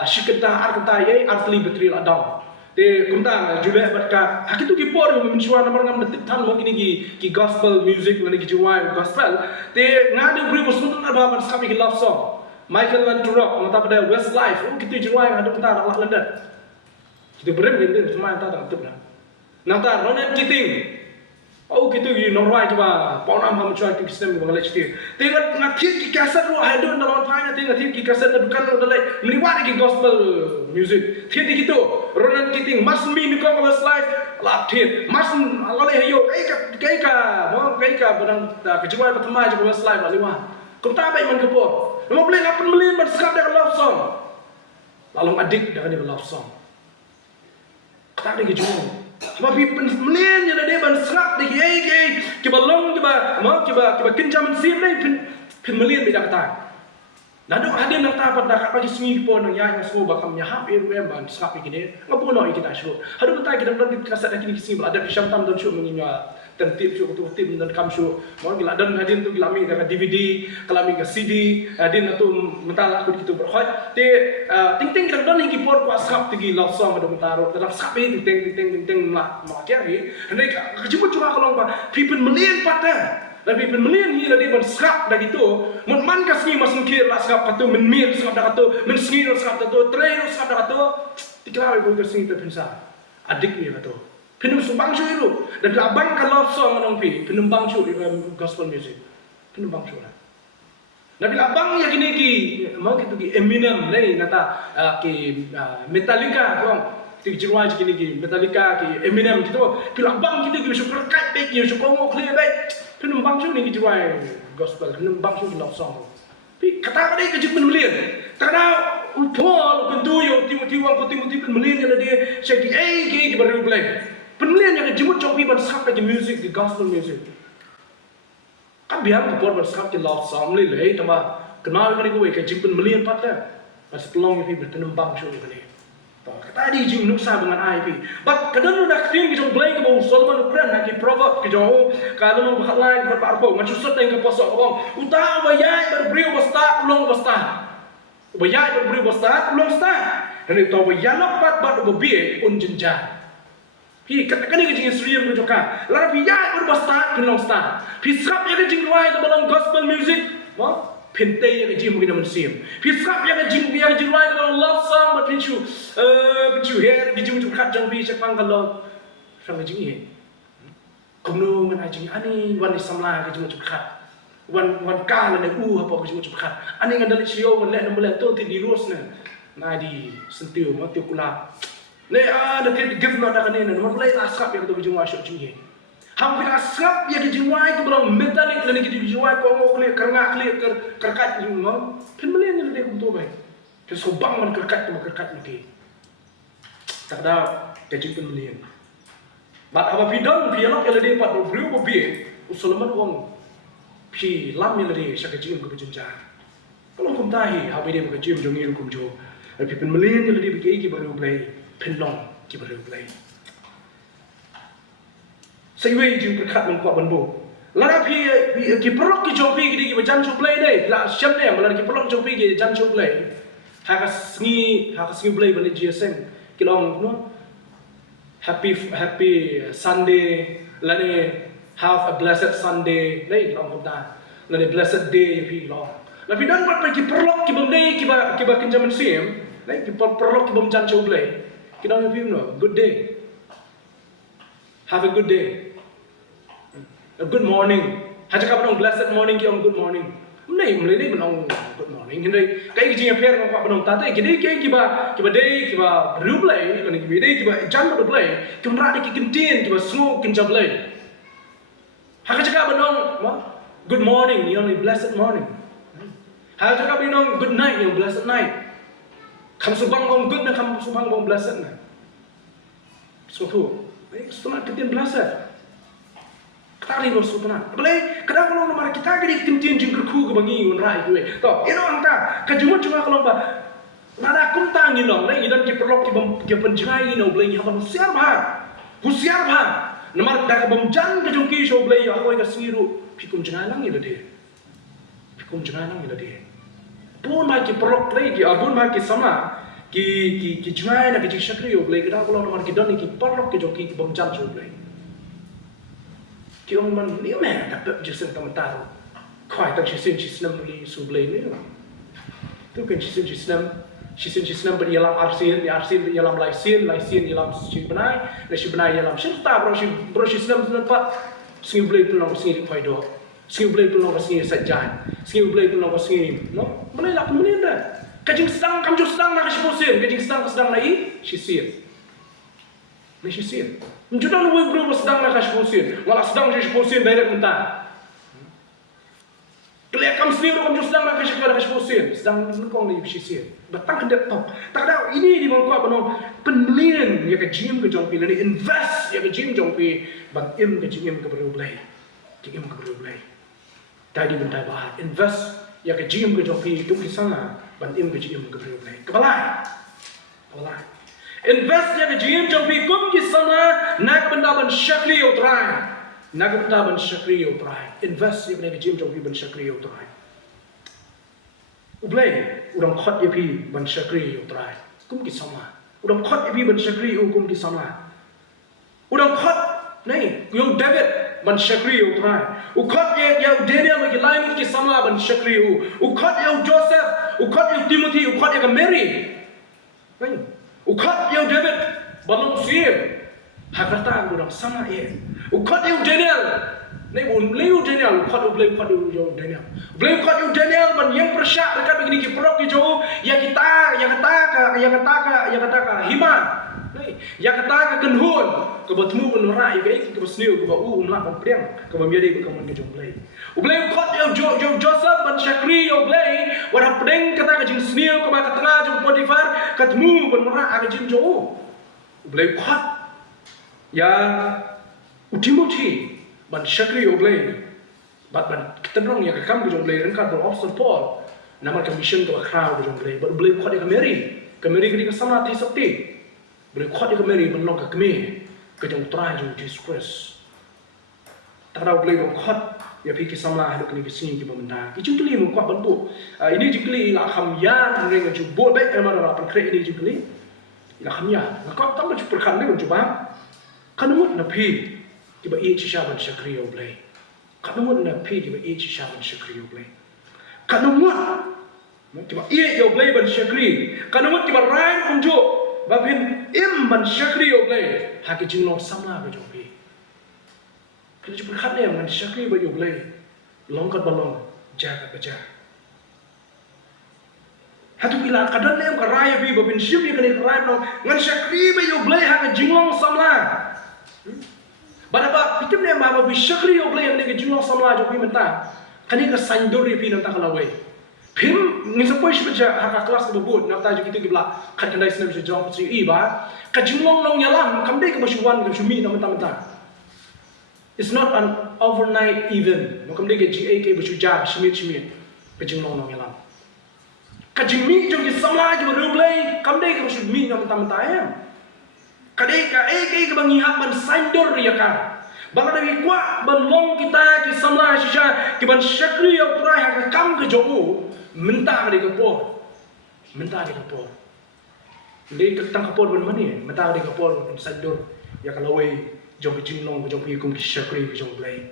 shiketa arkta ye artli bateri la down te kumta jule batka hakitu ki por mensuan nomor ngam detik tan mo kini ki gospel music ngani ki jeruai gospel te ngadu beri musnut ada ban skap ki love song Michael Landrock mata pada Westlife kita jeruai ngadu kita Allah London kita berem London semua ta tang tep na nata Ronan Keating kita gi norway coba paunam ham cuai ki sistem bang lech ti tengok ngathit ki kaset ru hadu dalam paina tengok ngathit ki kaset na dukan ru dalai meliwat ki gospel music thit gitu Ronan Keating mas mi ni ko Westlife lap thit mas alale hayo kai ka benang kejuai pertama je Westlife liwa kumta bai man kepo nama boleh 8 million ban skap dah love song lalu adik dah ada love song tak ada kejuai sebab penmelian yang ada ban serap di ki balong kiba kenjam sim ni penmelian beda kata. Nado hadir nak tahu pada kat pagi sengi pun yang yang semua bakal menyahap ban skap begini. Ngapu nak kita syuk. Hadu kita kita dan kita kasat kini kisi ada di Shantam dan syuk mengingat tertib syuk tu tim dan kam syuk. Mau gila dan hadir tu gila mi dekat DVD, kalau mi ke CD, hadir tu mentala aku gitu berhot. Ting ting kita dan iki por kuat skap tigi love song ada mentaro. Dalam skap ini ting mak kiai. Hendak kejumpa juga kalau apa people million patah. Tapi penmelian ni lagi berskap dah gitu, man kasih mas mungkin lah skap katu, menmil skap dah katu, mensengir skap dah katu, trail skap dah katu, dikira ibu kasih terpensa, adik ni katu, penum sumbang show itu, dan abang kalau song orang pi, penum bang show gospel music, penum bang show lah. Dan bila abang yang kini ki, mau kita ki Eminem ni nata ki Metallica kong. Jiruai kini ki Metallica ki Eminem gitu, bila abang kita ki syukur kat baik, syukur mau clear baik. Penumpang tu ni jiruai gospel, penumpang tu love song. Pi kata apa dia kerja penmelian. Kata Paul kentu yo Timothy penmelian yang dia cakap ke baru play. Penmelian yang jemut copi berskap ke music, the gospel music. Kan biar ke Paul berskap ke love song le, tambah kenal kan gue kerja penmelian patah. Pas pelong ni penumpang tu ni. Kata di jing nuksa dengan IP. But kadang lu nak tin kita play ke bau Solomon Ukraine nak provoke ke jauh. Kalau lu bahat lain ke parpo, macam susah yang ke posok ke bau. Utah bayai berberi basta, ulong basta. Bayai berberi basta, ulong basta. Dan itu bayai lepat bat berbi un jenjang. Pi katakan ni jing Israel ke joka. Lara bayai berbasta, ulong basta. Pi srap yang jing ruai ke dalam gospel music. Pentai yang jing mungkin mensim. Pisrap yang jing biar jing lain kalau love song berpincu, hair bijung kat jang bi cakap kalau sang jing ni. Kamu mana jing ani wan samla ke jing kat. Wan kala ne apa ke jing kat. Ani ngadali siyo wan le nombor tu di ros ne. Nadi sentiu mau tiu kula. Ne ada ke give not ada ne nombor le asap yang tu jing wasuk jing. Hampir asap yang dijual itu belum metalik dan yang dijual kongok klik kerngak klik kerkat itu mau penmelian yang dia betul baik. Kesobang man kerkat tu kerkat nanti. Tak ada gaji penmelian. Bat apa pidon pialok yang dia pat beriu berbi usulaman uang pi lam yang dia syakajim ke berjenjang. Kalau kum tahi apa dia berkajim jongir kum jo. Tapi penmelian yang dia berkei ki baru play penlong ki baru play. Saya jumpa berkat mengkuat benbo. Lara pi perok ki jompi ki berjan play deh. La siam deh, malah ki perok jompi ki jan play. Hakas ngi play bani GSM. Kilong no. Happy Sunday. Lani have a blessed Sunday. Deh kilong kita. Lani blessed day pi kilong. Tapi dan buat ki perok ki bende ki ba kenjaman sim. Deh ki perok ki bom jan play. Kilong pi no. Good day. Have a good day. A good morning. Haja ka benong blessed morning ki on good morning. Mlei benong good morning. Hindai kai ki jing affair ka benong ta tai ki dei ki ba day ki ba replay kan ki dei ki ba jan do play. Ki ra ki contain ki ba smoke kin play. Haja ka benong good morning ni on blessed morning. Haja ka benong good night ni blessed night. Kam subang bong good na kam subang bong blessed na. So tu Setengah ketian blessed. Ketari bos setengah. Boleh. Kadang kalau nama kita gini ketian jengker ku ke bangi unrai gue. Toh, ini orang tak. Kajumut cuma kalau bah. Nada kum tangi long. Lagi dan kiperlok ki penjai no boleh haman husiar bah. Nama dah kebomjan kejungki show boleh aku ikat siru. Pikum jangan lang ida dia. Pun bah kiperlok lagi. Abun bah kisama. Ki juai na ki syakri yo blay kita kalau nomor kita ni ki parlok ki joki ki bomjan so blay ki on man ni man dapat jisen tamataro khoi tak jisen jisnam ni so blay ni tu kan jisen ber yalam arsin yalam laisin yalam si benai yalam syurta bro jisnam tempat sing blay tu long sing khoi do sing blay tu long sing sajjan sing blay tu long sing no mana lak mana dah Kajing sedang nak siposin, kajing sedang lagi sisir. Ni sisir. Menjudan we bro sedang nak siposin, wala sedang siposin direct mentah. Kelihatan sendiri kamu sedang nak siposin, sedang nukong ni sisir. Batang kedep top. Tak ada ini di mangkuk penuh penelian ya kajing ke jompi, ni invest ya kajing jompi, bang im kajing im ke beru blay. tadi bentai bah invest ya ke jim ke jopi kum ki sana ban im ke jim ke brio play kepala invest ya ke jim jopi kum ki sana nak benda ban syakli utrai nak benda ban syakli utrai invest ya ke jim jopi ban syakli utrai ublay udang khot ya pi ban syakli utrai kum ki sama udang khot ya pi ban syakli kum ki sama udang khot nei yung David ban syakri utrai ukhat ya Daniel lagi lain ki sama ban syakri ukhat ya Joseph ukhat ya Timothy ukhat ya Mary nei ukhat ya David balong siem hakata urang sama ye ukhat ya Daniel nei un leu Daniel ukhat ya Daniel ban yang persyak dekat begini ki perok ki jauh ya kita hima ya kata ka kenhun ke bertemu menora ya ke bersniu ke bau umlah kompreng ke bamiari ke mon ke jomblai ublai khot yo Joseph ban syakri yo blai wara pedeng kata ke jing sniu ke ba tengah jong Potifar ketemu menora ke jing jo ublai khot ya Timothy ban syakri yo blai ban ketenrong ya ke kam ke jomblai rengkat ban Apostle Paul nama commission ke crowd ke jomblai ublai khot ya ke Mary ke sama ti sakti boleh kuat dia kemari menolak kami kejang terakhir jauh Jesus Christ. Tak tahu boleh kuat ya fikir sama hidup ni kesini kita benda. Itu kali mu kuat bantu. Ini jikli lah khamya dengan jubur baik emang orang perkara ini jikli. Lah khamya. Maka tak macam perkara ni mencuba. Kanumut napi tiba ia cisha ban syakri oblay. Kanumut napi tiba ia cisha ban syakri oblay. Kanumut tiba ia oblay ban syakri. Kanumut tiba rain unjuk. Babin im ban syakri oblay hak jinglong sama ke jopi kalau jupur khatne ban syakri ba oblay longkat balong jaga baja hatu ila kadan ne ka raya bi babin ship ni kane raya no ngan syakri ba oblay hak jinglong sama badaba pitim ne ma ba syakri oblay ne ke jinglong sama jopi menta kani ka sandur ri pi nanta kalawai Pim ngisapoi sebaja hak kelas ke bubut nak tajuk itu gibla kat kendai senam se jong putri iba ka jinglong nong yalam kamdai ke basuan ke sumi na mentah-mentah. It's not an overnight event. No kamdai ke GA ke basuja shimit ke jinglong nong yalam. Ka jingmi jong ki sama je berublai kamdai ke basumi na mentah-mentah ya. Kadai ka ke bangi hak ban sandor ya ka. Bang ada kuat ban long kita ki sama shisha ki ban syakri ya trai hak kam ke jomu mentah di kapor dia ketang kapor ban mani mentah di kapor ban sador ya kalawai jong jinglong jong kum ki syakri jong blai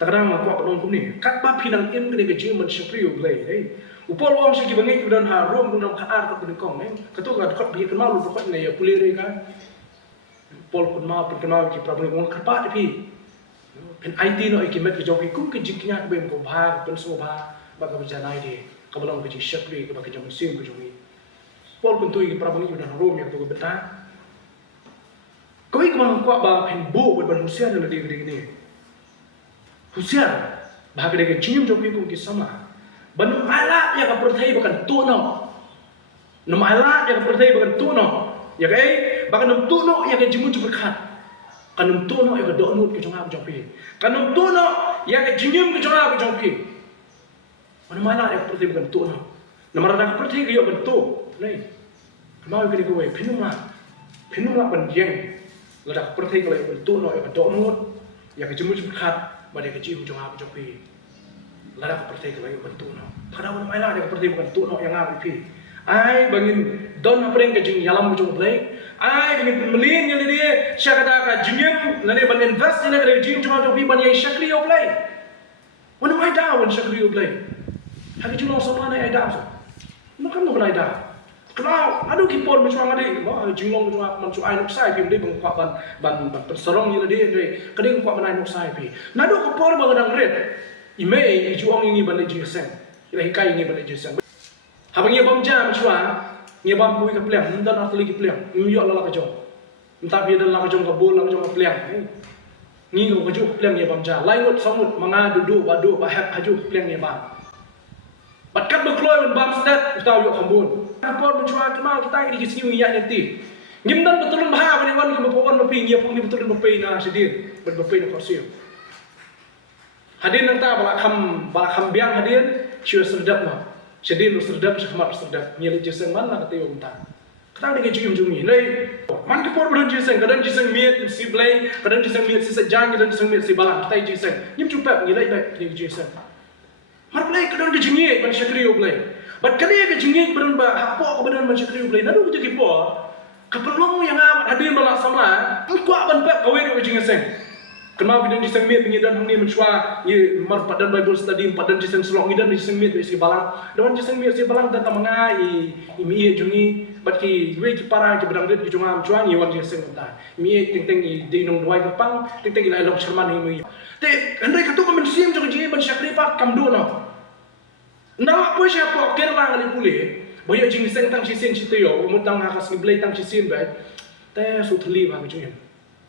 takadang aku apa nong kum ni kat ba pinang im ke jing man syakri blai dei upol wong sigi bangi dan harum kun dam khaar ka bunikong kato ga khot bi kenal lu khot ne ya pulire ka pol kun ma ki problem wong kapa pi pen IT no ikimet jong kum ki jingnya ben ko bha pen so bha baka berjanai dia kabalang kerja syakri ke baka jaman sim ke jomi pol kun tui ke prabang dan harum yang tu ke betah kau ik mang kuat ba pen bo ban husian na dia ni husian bah ke dia jim jomi kun ki sama ban ala ya ka perthai bakan tu no nam ala ya ka perthai bakan tu no ya kai bakan nam tu no ya ka jimu tu berkat kanum tu no ya ka donut ke jonga jomi kanum tu no ya ka jingim ke jonga jomi mana yang pergi bentuk no, nama orang pergi ke yo bentuk, ni, mau ke dia pinumlah penjeng, ledak pergi ke yo bentuk no, yo bentuk no, ya ke jemur kat, pada ke jiu jong apa jopi, ledak pergi ke yo bentuk no, kadang orang mana yang pergi bentuk no yang apa pi, ai bangin don apa yang ke jing yalam jong play, ai bangin pemelin yang dia, saya kata jingim, lalu ban invest yang ke jiu jong apa jopi ban yang syakri yo play, mana mai dah ban syakri yo play. Hagi julong sama na ada so. Nakam no ada. Kalau aduh kipor macam ngade, mo julong macam mancu ai nok sai pim de bang kwa ban persorong ni de kadeng kwa ban ai nok sai pi. Nado kipor bang dang red. Ime juong ini ban ji sen. Ila hikai ini ban ji sen. Habang ye bam jam macam ye bam kui ka plem, ndan atli ki plem. Yo la ka jong. Entah bi dan la ka jong ka bol la ka jong ka plem. Ni ko ju plem ye bam jam. Lainut samut manga duduk badu ba haju plem ye bam. Batkat berkeluar dan bam sedat kita yuk hambun. Kapor mencuak kemal kita ini kisah ni yang nanti. Ngimdan betulun bah pada wan ke bapawan bapi ngia pun ni betulun bapi na sedir berbapi na kursi. Hadin nanta balak biang hadin syur serdap no. Sedin serdap syahmat serdap. Nyeli jeseng man lah kata yung ta. Kata dengan jumi nei man ke por beron jeseng kadang jeseng miet si blay kadang jeseng miet si sejang kadang jeseng miet si balang kata jeseng. Nyim cupat nyelai baik ni jeseng. Mar blay kadang dijingi man syakriyo blay. Bat kali ke jingit beron ba hapo ke beron man syakriyo blay. Nadu ke por. Kapelong yang amat hadin balak samla. Kuat ban pek kawin ke jingeseng. Kenapa kita diseng miet pengidan hang ni mencua ye mar padan Bible study padan diseng selong idan diseng miet si balang dan diseng miet si balang dan mengai imi jungi bat ki we ki para ki bedang red ki junga mencua ye wan diseng ta imi ting di nong duai kepang ting ilai lok sherman imi te andai katu men sim jong ji ban syakri pak kam do no na po siapa kerla ngali pule boyo jing diseng tang si sen si teo umutang hakas ni blay tang si sen ba te sutli ba jung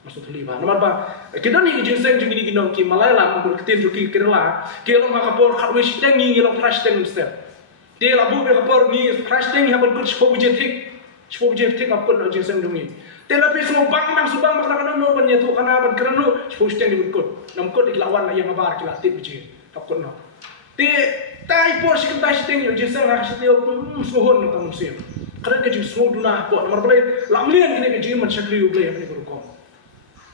masuk terlibat. Nomor apa? Kita ni jinseng jadi gini ki Malayalam umur ketin joki Kerala. Kita orang kapor katwe siteng ni orang crash teng step. Dia labu kapor ni crash teng yang berkut sepuluh jetik apa nak jinseng demi. Dia lapis semua bang subang kadang-kadang no banyak tu karena ban kerana sepuluh siteng di berkut. Namkut dilawan yang abar kita tip biji kapkut no. Dia tai por si kentai siteng yang jinseng nak siteng suhon nak musim. Kerana kerja semua duna pot. Nomor boleh lamlian kini kerja macam kriu boleh apa ni berukam.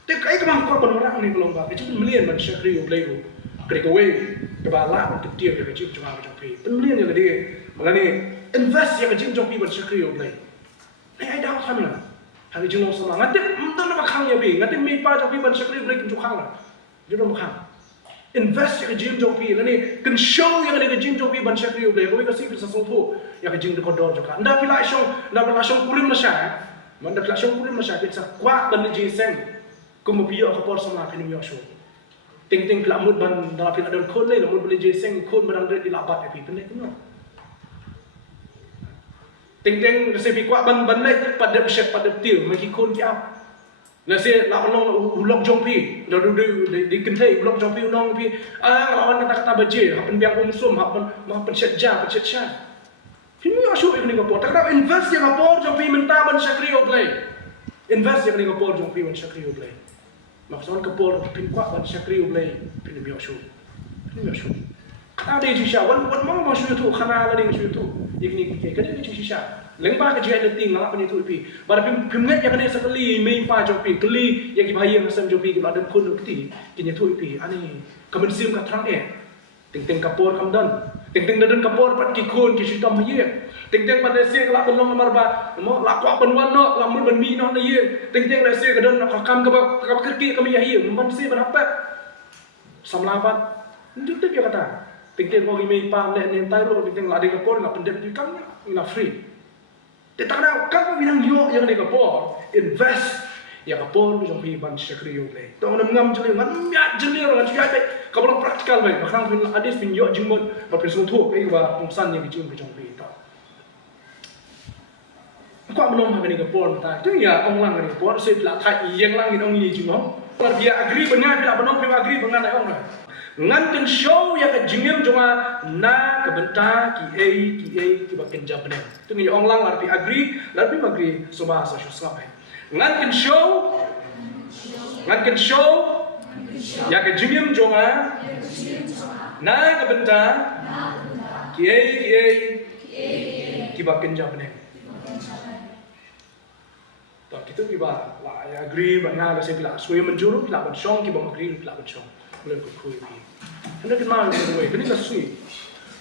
Tapi kai kemang korban orang ni belum bah. Itu pembelian man syakri ubleru. Ketika we kebala ketia ke kecil cuma macam pi. Pembelian yang dia. Makanya invest yang kecil jom pi man syakri ubleru. Ni ai dah kami lah. Hari jengong sama. Ngati entah nak khang ya pi. Ngati mi pa jom pi man syakri ubleru jom khang lah. Jom khang. Invest yang kecil jom pi. Lani kan show yang kecil jom pi man syakri ubleru. Kau kasi bisa sesuatu yang kecil dekodor juga. Nda pi lah syong, nda pi lah syong kulim masya. Nda pi lah syong kulim masya. Kita kuat ban jinseng. Kau piyo kapor sama kini miyo show. Ting kelamut ban dalam pin ada kon le, lamut boleh jeseng kon barang red dilabat api pendek tu no. Ting resepi kuat ban le pada besek pada tiu maki kon ki ap. Nasi la long ulok jongpi, dah di kentai ulok jongpi unong pi. Lawan kata-kata baje, hapen biang umsum, hapen pensyat sya. Kini miyo show ini kapor. Tak ada invest yang kapor jongpi mentah ban syakri oblay. Invest yang kapor jongpi ban syakri oblay. Maksudnya kapor pin kuat ban syakri ublay pin miyo show. Kata dia shisha wan mau masuk tu khana la ding tu. Ikni ke kada dia shisha. Lengba ke jia deting ngala pan itu pi. Bar pin nget yang dia sekali mei pa jong pi keli yang ki bahaya masam jong pi ada kun ukti kinya tu pi ani kamen sim ka trang ting kapor kam dan ting dan kapor pat ki kun ki sitam ye. Ting pada sia kelak benong nomor ba mo la kwa benwan no la mun ben mi no na ye. Ting la sia kadan kam ka kerki kami ya ye man sia ban apa. Samlapat. Itu dia kata. Ting mo gi mei pa le ne tai lo ting la de kapor la pendep di kam na free. Tak ada kamu bilang yo yang de kapor invest ya kapor bi jong pi ban syakri yo le. Tong nam ngam jeli ngan miat jeli orang jui baik. Kapor praktikal baik. Makang pin hadis pin yo jingmot ba pin sung thu kai ba pungsan yang bi jong pi ta. Kau belum habis ni kapor tak? Tu ya orang lang ni kapor. Saya pelak thai yang lang ni orang ni cuma. Kalau dia agree benar dia belum dia agree benar nak orang. Ngan kan show yang kejingim cuma na kebentar ki bakin jabne. Tu ni orang lang lebih agree soba sa susah. Ngan kan show yang kejingim cuma na kebentar ki bakin jabne. Kita kiba lah ya agree banyak kasi pila so yang menjuru pila bersong kiba agree pila bersong boleh kuy pi hendak kenal way kini ka sui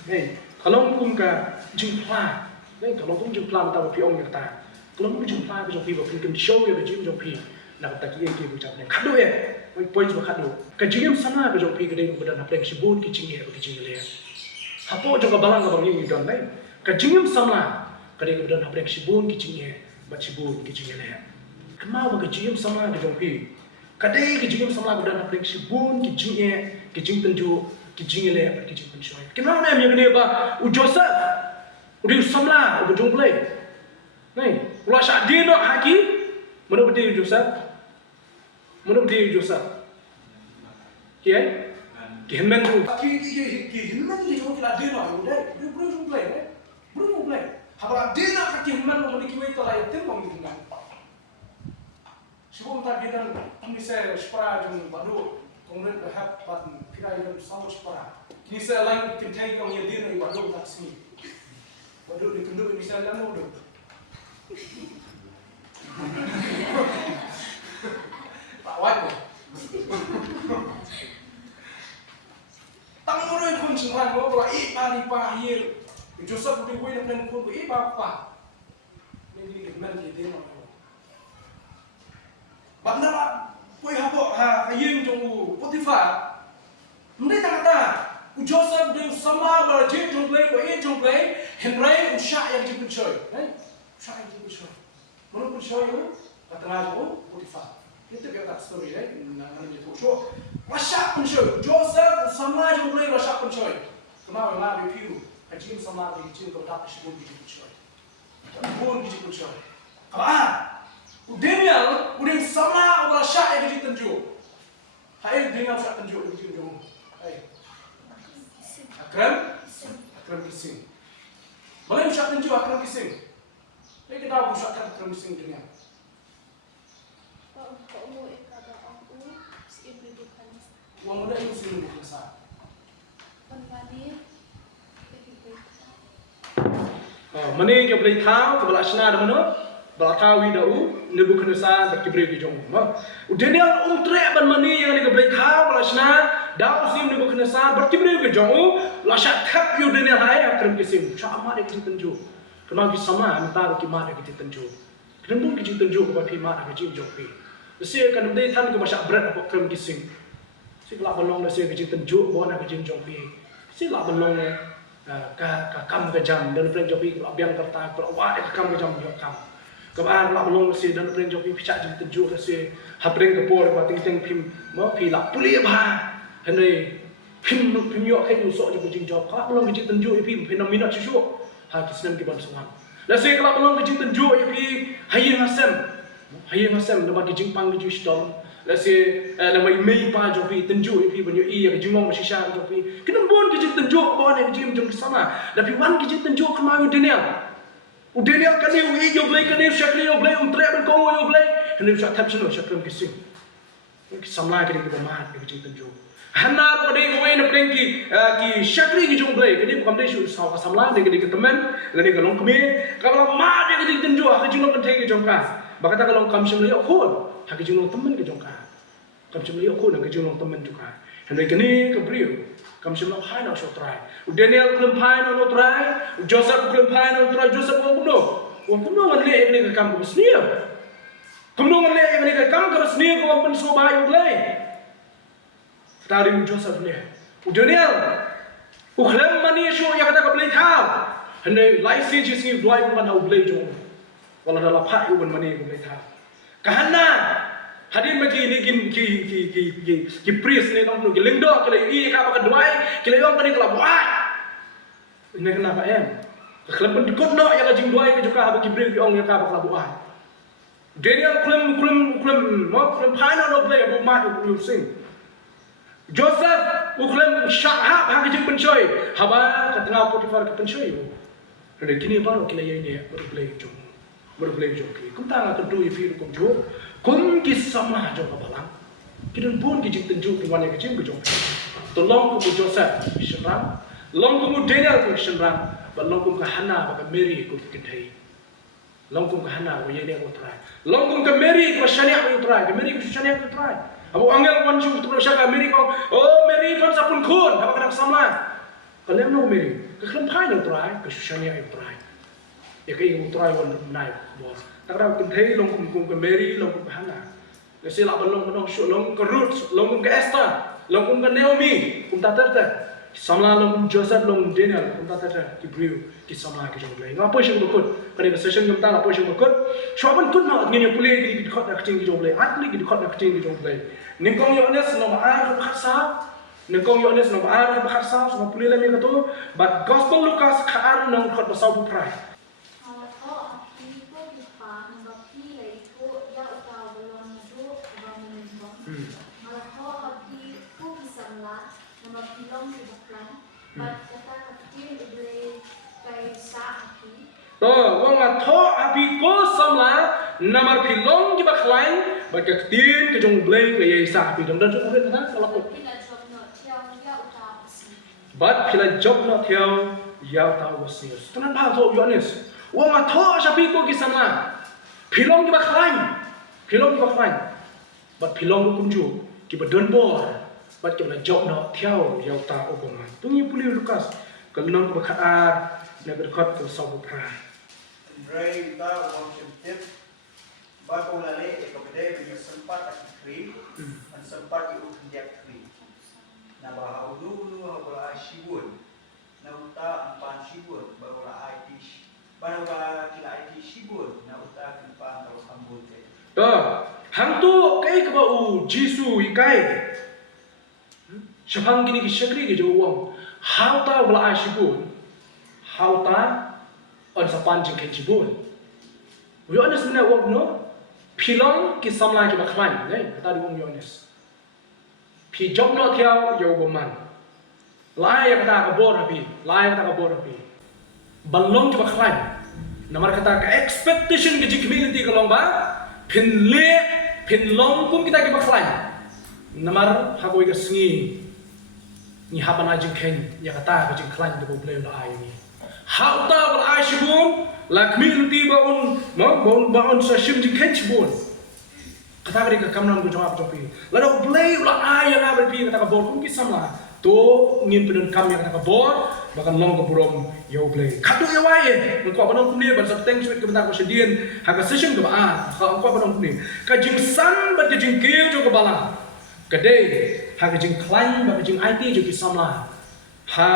hey kalau kum ka jingpla hey kalau kum jingpla mata pi ong ta kalau kum jingpla ka pi ba kin show ya jing jo pi nak ta ki ki bu chap ne khado ye points ba khado ka jingim sana ka jo pi ka dei badan apre ki bun ki jing ye ki jing le hapo jo ka balang ka bang ni don nei ka jingim sana ka dei badan apre ki bun ki jing ye Bacibun kecingin ya. Kenapa kecingin sama di jongpi? Kadai kecingin sama kemudian apa kecibun kecing tenju kecingin ya kecing pensiun. Kenapa ni yang ni ba? Ujosa, udah sama udah jongplay. Nih, ulah syadi nak haki, mana berdiri ujosa? Mana berdiri ujosa? Kiai? Kihenmen tu. Kihenmen ni jauh kita dia nak udah jongplay, belum jongplay. Habang dia nak kaki human memiliki itu layak tembang gitu kan. Sebelum tak kita bisa separa jung baru kemudian berhak pan kira yang sama cepat. Kini saya lagi kentai kau yang dia ni waduk tak sini. Waduk di kenduk ini saya lama waduk. Pak waduk. Tang orang pun cuma ngomong ipa hier. Joseph di gue nak pun ipa apa. Ini gimana dia nak. Banda lah, kau hayang jong Potiphar. Mereka kata, Joseph dia sama berjaya jong play, Henry usah yang jemput coy, usah yang jemput coy. Mana pun coy itu, kata raja Potiphar. Itu dia tak story, nak jemput coy. Usah pun coy, Joseph sama jong play, usah pun coy. Kenapa nak berpiru? Kajian sama berjaya kau tak sebut jemput coy. Pun jemput coy. Apa? Daniel, udah sama orang syah yang kita tunjuk. Hai, Daniel syah tunjuk yang kita tunjuk. Hai, Akram kising. Mana syah tunjuk Akram kising? Hai, kita tahu syah Akram kising Daniel. Uang muda itu sih lebih besar. Mana yang boleh tahu kebelah sana ada mana? Belatawi dau Nebuchadnezzar berkibril di jong. Daniel trek ban mani yang ni keblai kau belasna dau sim Nebuchadnezzar berkibril di jong. Lasat tap yu Daniel hai akram kisim. Sama dia kita tunjuk. Kenal ki sama antara ki mat kita tunjuk. Kenapa kita tunjuk kepada pi mat kita jong pi. Sia kan dia tan ke masak berat apa akram kisim. Si kelak balong sia kita tunjuk bawa nak kita jong pi. Si lak balong ka kam ke jam dan pren jong pi biang kerta wa kam ke jam yo kam. Kemudian lah belum si dan pernah joki picak jadi tunjuk si hapreng kepor buat tingting pim mau pilak pulih bah henry pim yok kayu sok jadi jing job kalau belum jadi tunjuk pim fenomena cucu hati senang di bangsa lah si kalau belum jadi tunjuk pim hayang asam nama jing pang jadi stone lah si nama email pa joki tunjuk pim banyak iya jingong masih syar joki kenapa bon jadi tunjuk bawa nak jing jong sama tapi wan jadi tunjuk kemana Daniel. Daniel kan dia yo play kan dia syakli yo play trek ben kau yo play kan dia syak sino syakram kising samla kan dia mat ke tunjuk hanna ko dia ko na prenki ki syakli ki jong play kan dia bukan dia syu samla dia ke teman kan dia kalong kemi kalau mat dia ke tunjuk ha jong kan thai ke jong ka ba kata kalau kam syam le khon ha ke jong teman ke jong ka kam syam le khon ke jong teman juga henry kan ni ke brio kam syam hai na so try Daniel kelem hai na try Joseph kelem hai na try Joseph wong puno kan le ni ke kam ko snia kumno kan le ni ke kam ko snia ko pen so ba yo play tari Joseph le Daniel kelem mani sho ya kata ko play thao hne lai si ji sni doi ban au play jong wala dala pha yu ban mani ko play thao kahana hadir bagi ni ki priest ni nong ki lingdo ki le i ka ba doi ki le yong kan ni kelab wai ini kenapa em kelab dikot no ya ka jing doi ke juga bagi bring ki ong ya ka ba kelab wai Daniel klem phai no play bo ma you sing Joseph klem syahab ha ke jing pencoy haba ka tengah Potiphar ke pencoy re kini baru ki le ni baru play jong ki kum ta ka tu i fi kum jo kum ki sama jong ka balang kidun pun ki jing tunjuk ki wan ya ke jing ke jong tolong ku Joseph Shenram long ku Daniel ku Shenram ba long ku ka Hannah ba ka Mary ku kithai long ku ka Hannah ku ye ne ku try long ku ka Mary ku Shania ku try ka Mary ku Shania ku try abu angel wan chu tu sha ka Mary ko oh Mary fan sapun khun ha ba ka samla ka lem no Mary ka khlam phai no try ka Shania ku try ya ka ku try wan nai bo ta ra ku thei long ku ka Mary long ku ka Hannah le se la ba long shu long ka Ruth long ku ka Esther long ku ka Naomi ku ta ta samla long Joseph long Daniel kum ta ki brio ki samla ki jong lai ngapa sing bakut kani ka session kum ta ngapa sing bakut shoban kut na ngini pule ki khot na kting ki jong lai atli ki khot na kting ki jong lai ning kong yo nes no ma ar khat sa ning kong yo nes no ma ar khat sa so pule la mi ka to but gospel Lucas kha ar nang khot ba sau bu prai wong ma tho api ko samla namar pilong ki baklain ba ka tin ke jong blai ke ye sa api dam dan jong ren na kalau ko but pila job no theo yau ta was news tunan pa so honest wa ma tho sha pi ko ki samla pilong ki ba khlain but pilong ko kunju ki ba don bor but ki la job no theo yau ta obama tungi puli lukas kalnon ko ba khaar na ber khat ko sa bu pra Andrei ta worship tip. Bago lali ikabede bagi sempat at kri, an sempat iu kendiak kri. Na bahau dulu bahwa shibun, na uta ampan shibun, bahwa IT, bahwa kila IT shibun, na uta kimpan kalau sambut ke. hang tu kai ka ba u jisu ikai shapang gini ki shakri ke jo wang how ta wala ai shibun how ta on sapan jing ke shibun we honest na wang no pilong ki samla ki ba khlain nei ta du wang honest pi job no theo yo bo man lai ka ta ka bor ha pi lai ka ta ka bor ha pi balong ki ba khlain namar kata ka expectation ke community ka long ba pin long pun kita ke ba khlain namar ha koi ka sngi ni hapana jing ken ya kata ka jing khlain de bo ble la ai ni how ta wal ai shibun la community ba on sa shim jing ken shibun kata ka kamnan ko jawab jopi la do ble la ai ya ga pi kata ka bor pun ki samla to ngin pedun kam ya kata ka bor bahkan long ke burom yo ble kadu ya wae ko ba nong kumni ban sa teng suit ke bentar ko sedien ha ka session ke ba ka ko ba nong kumni ka jing san ba jing kil jo ke bala kade ha ka jing klain ba jing IT jo ki samla ha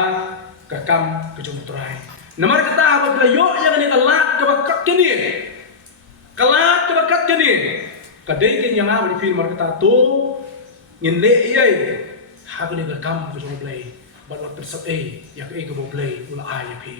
ka kam ke jo trai namar kata ba bla yo ya ni kalat ke ba kat ke ni kalat ke ba kat ke ni kade ke yang ba di film mar kata to ngin le ye ha ka ni ka kam ke jo ble but not persat ya ke go play ula ai pi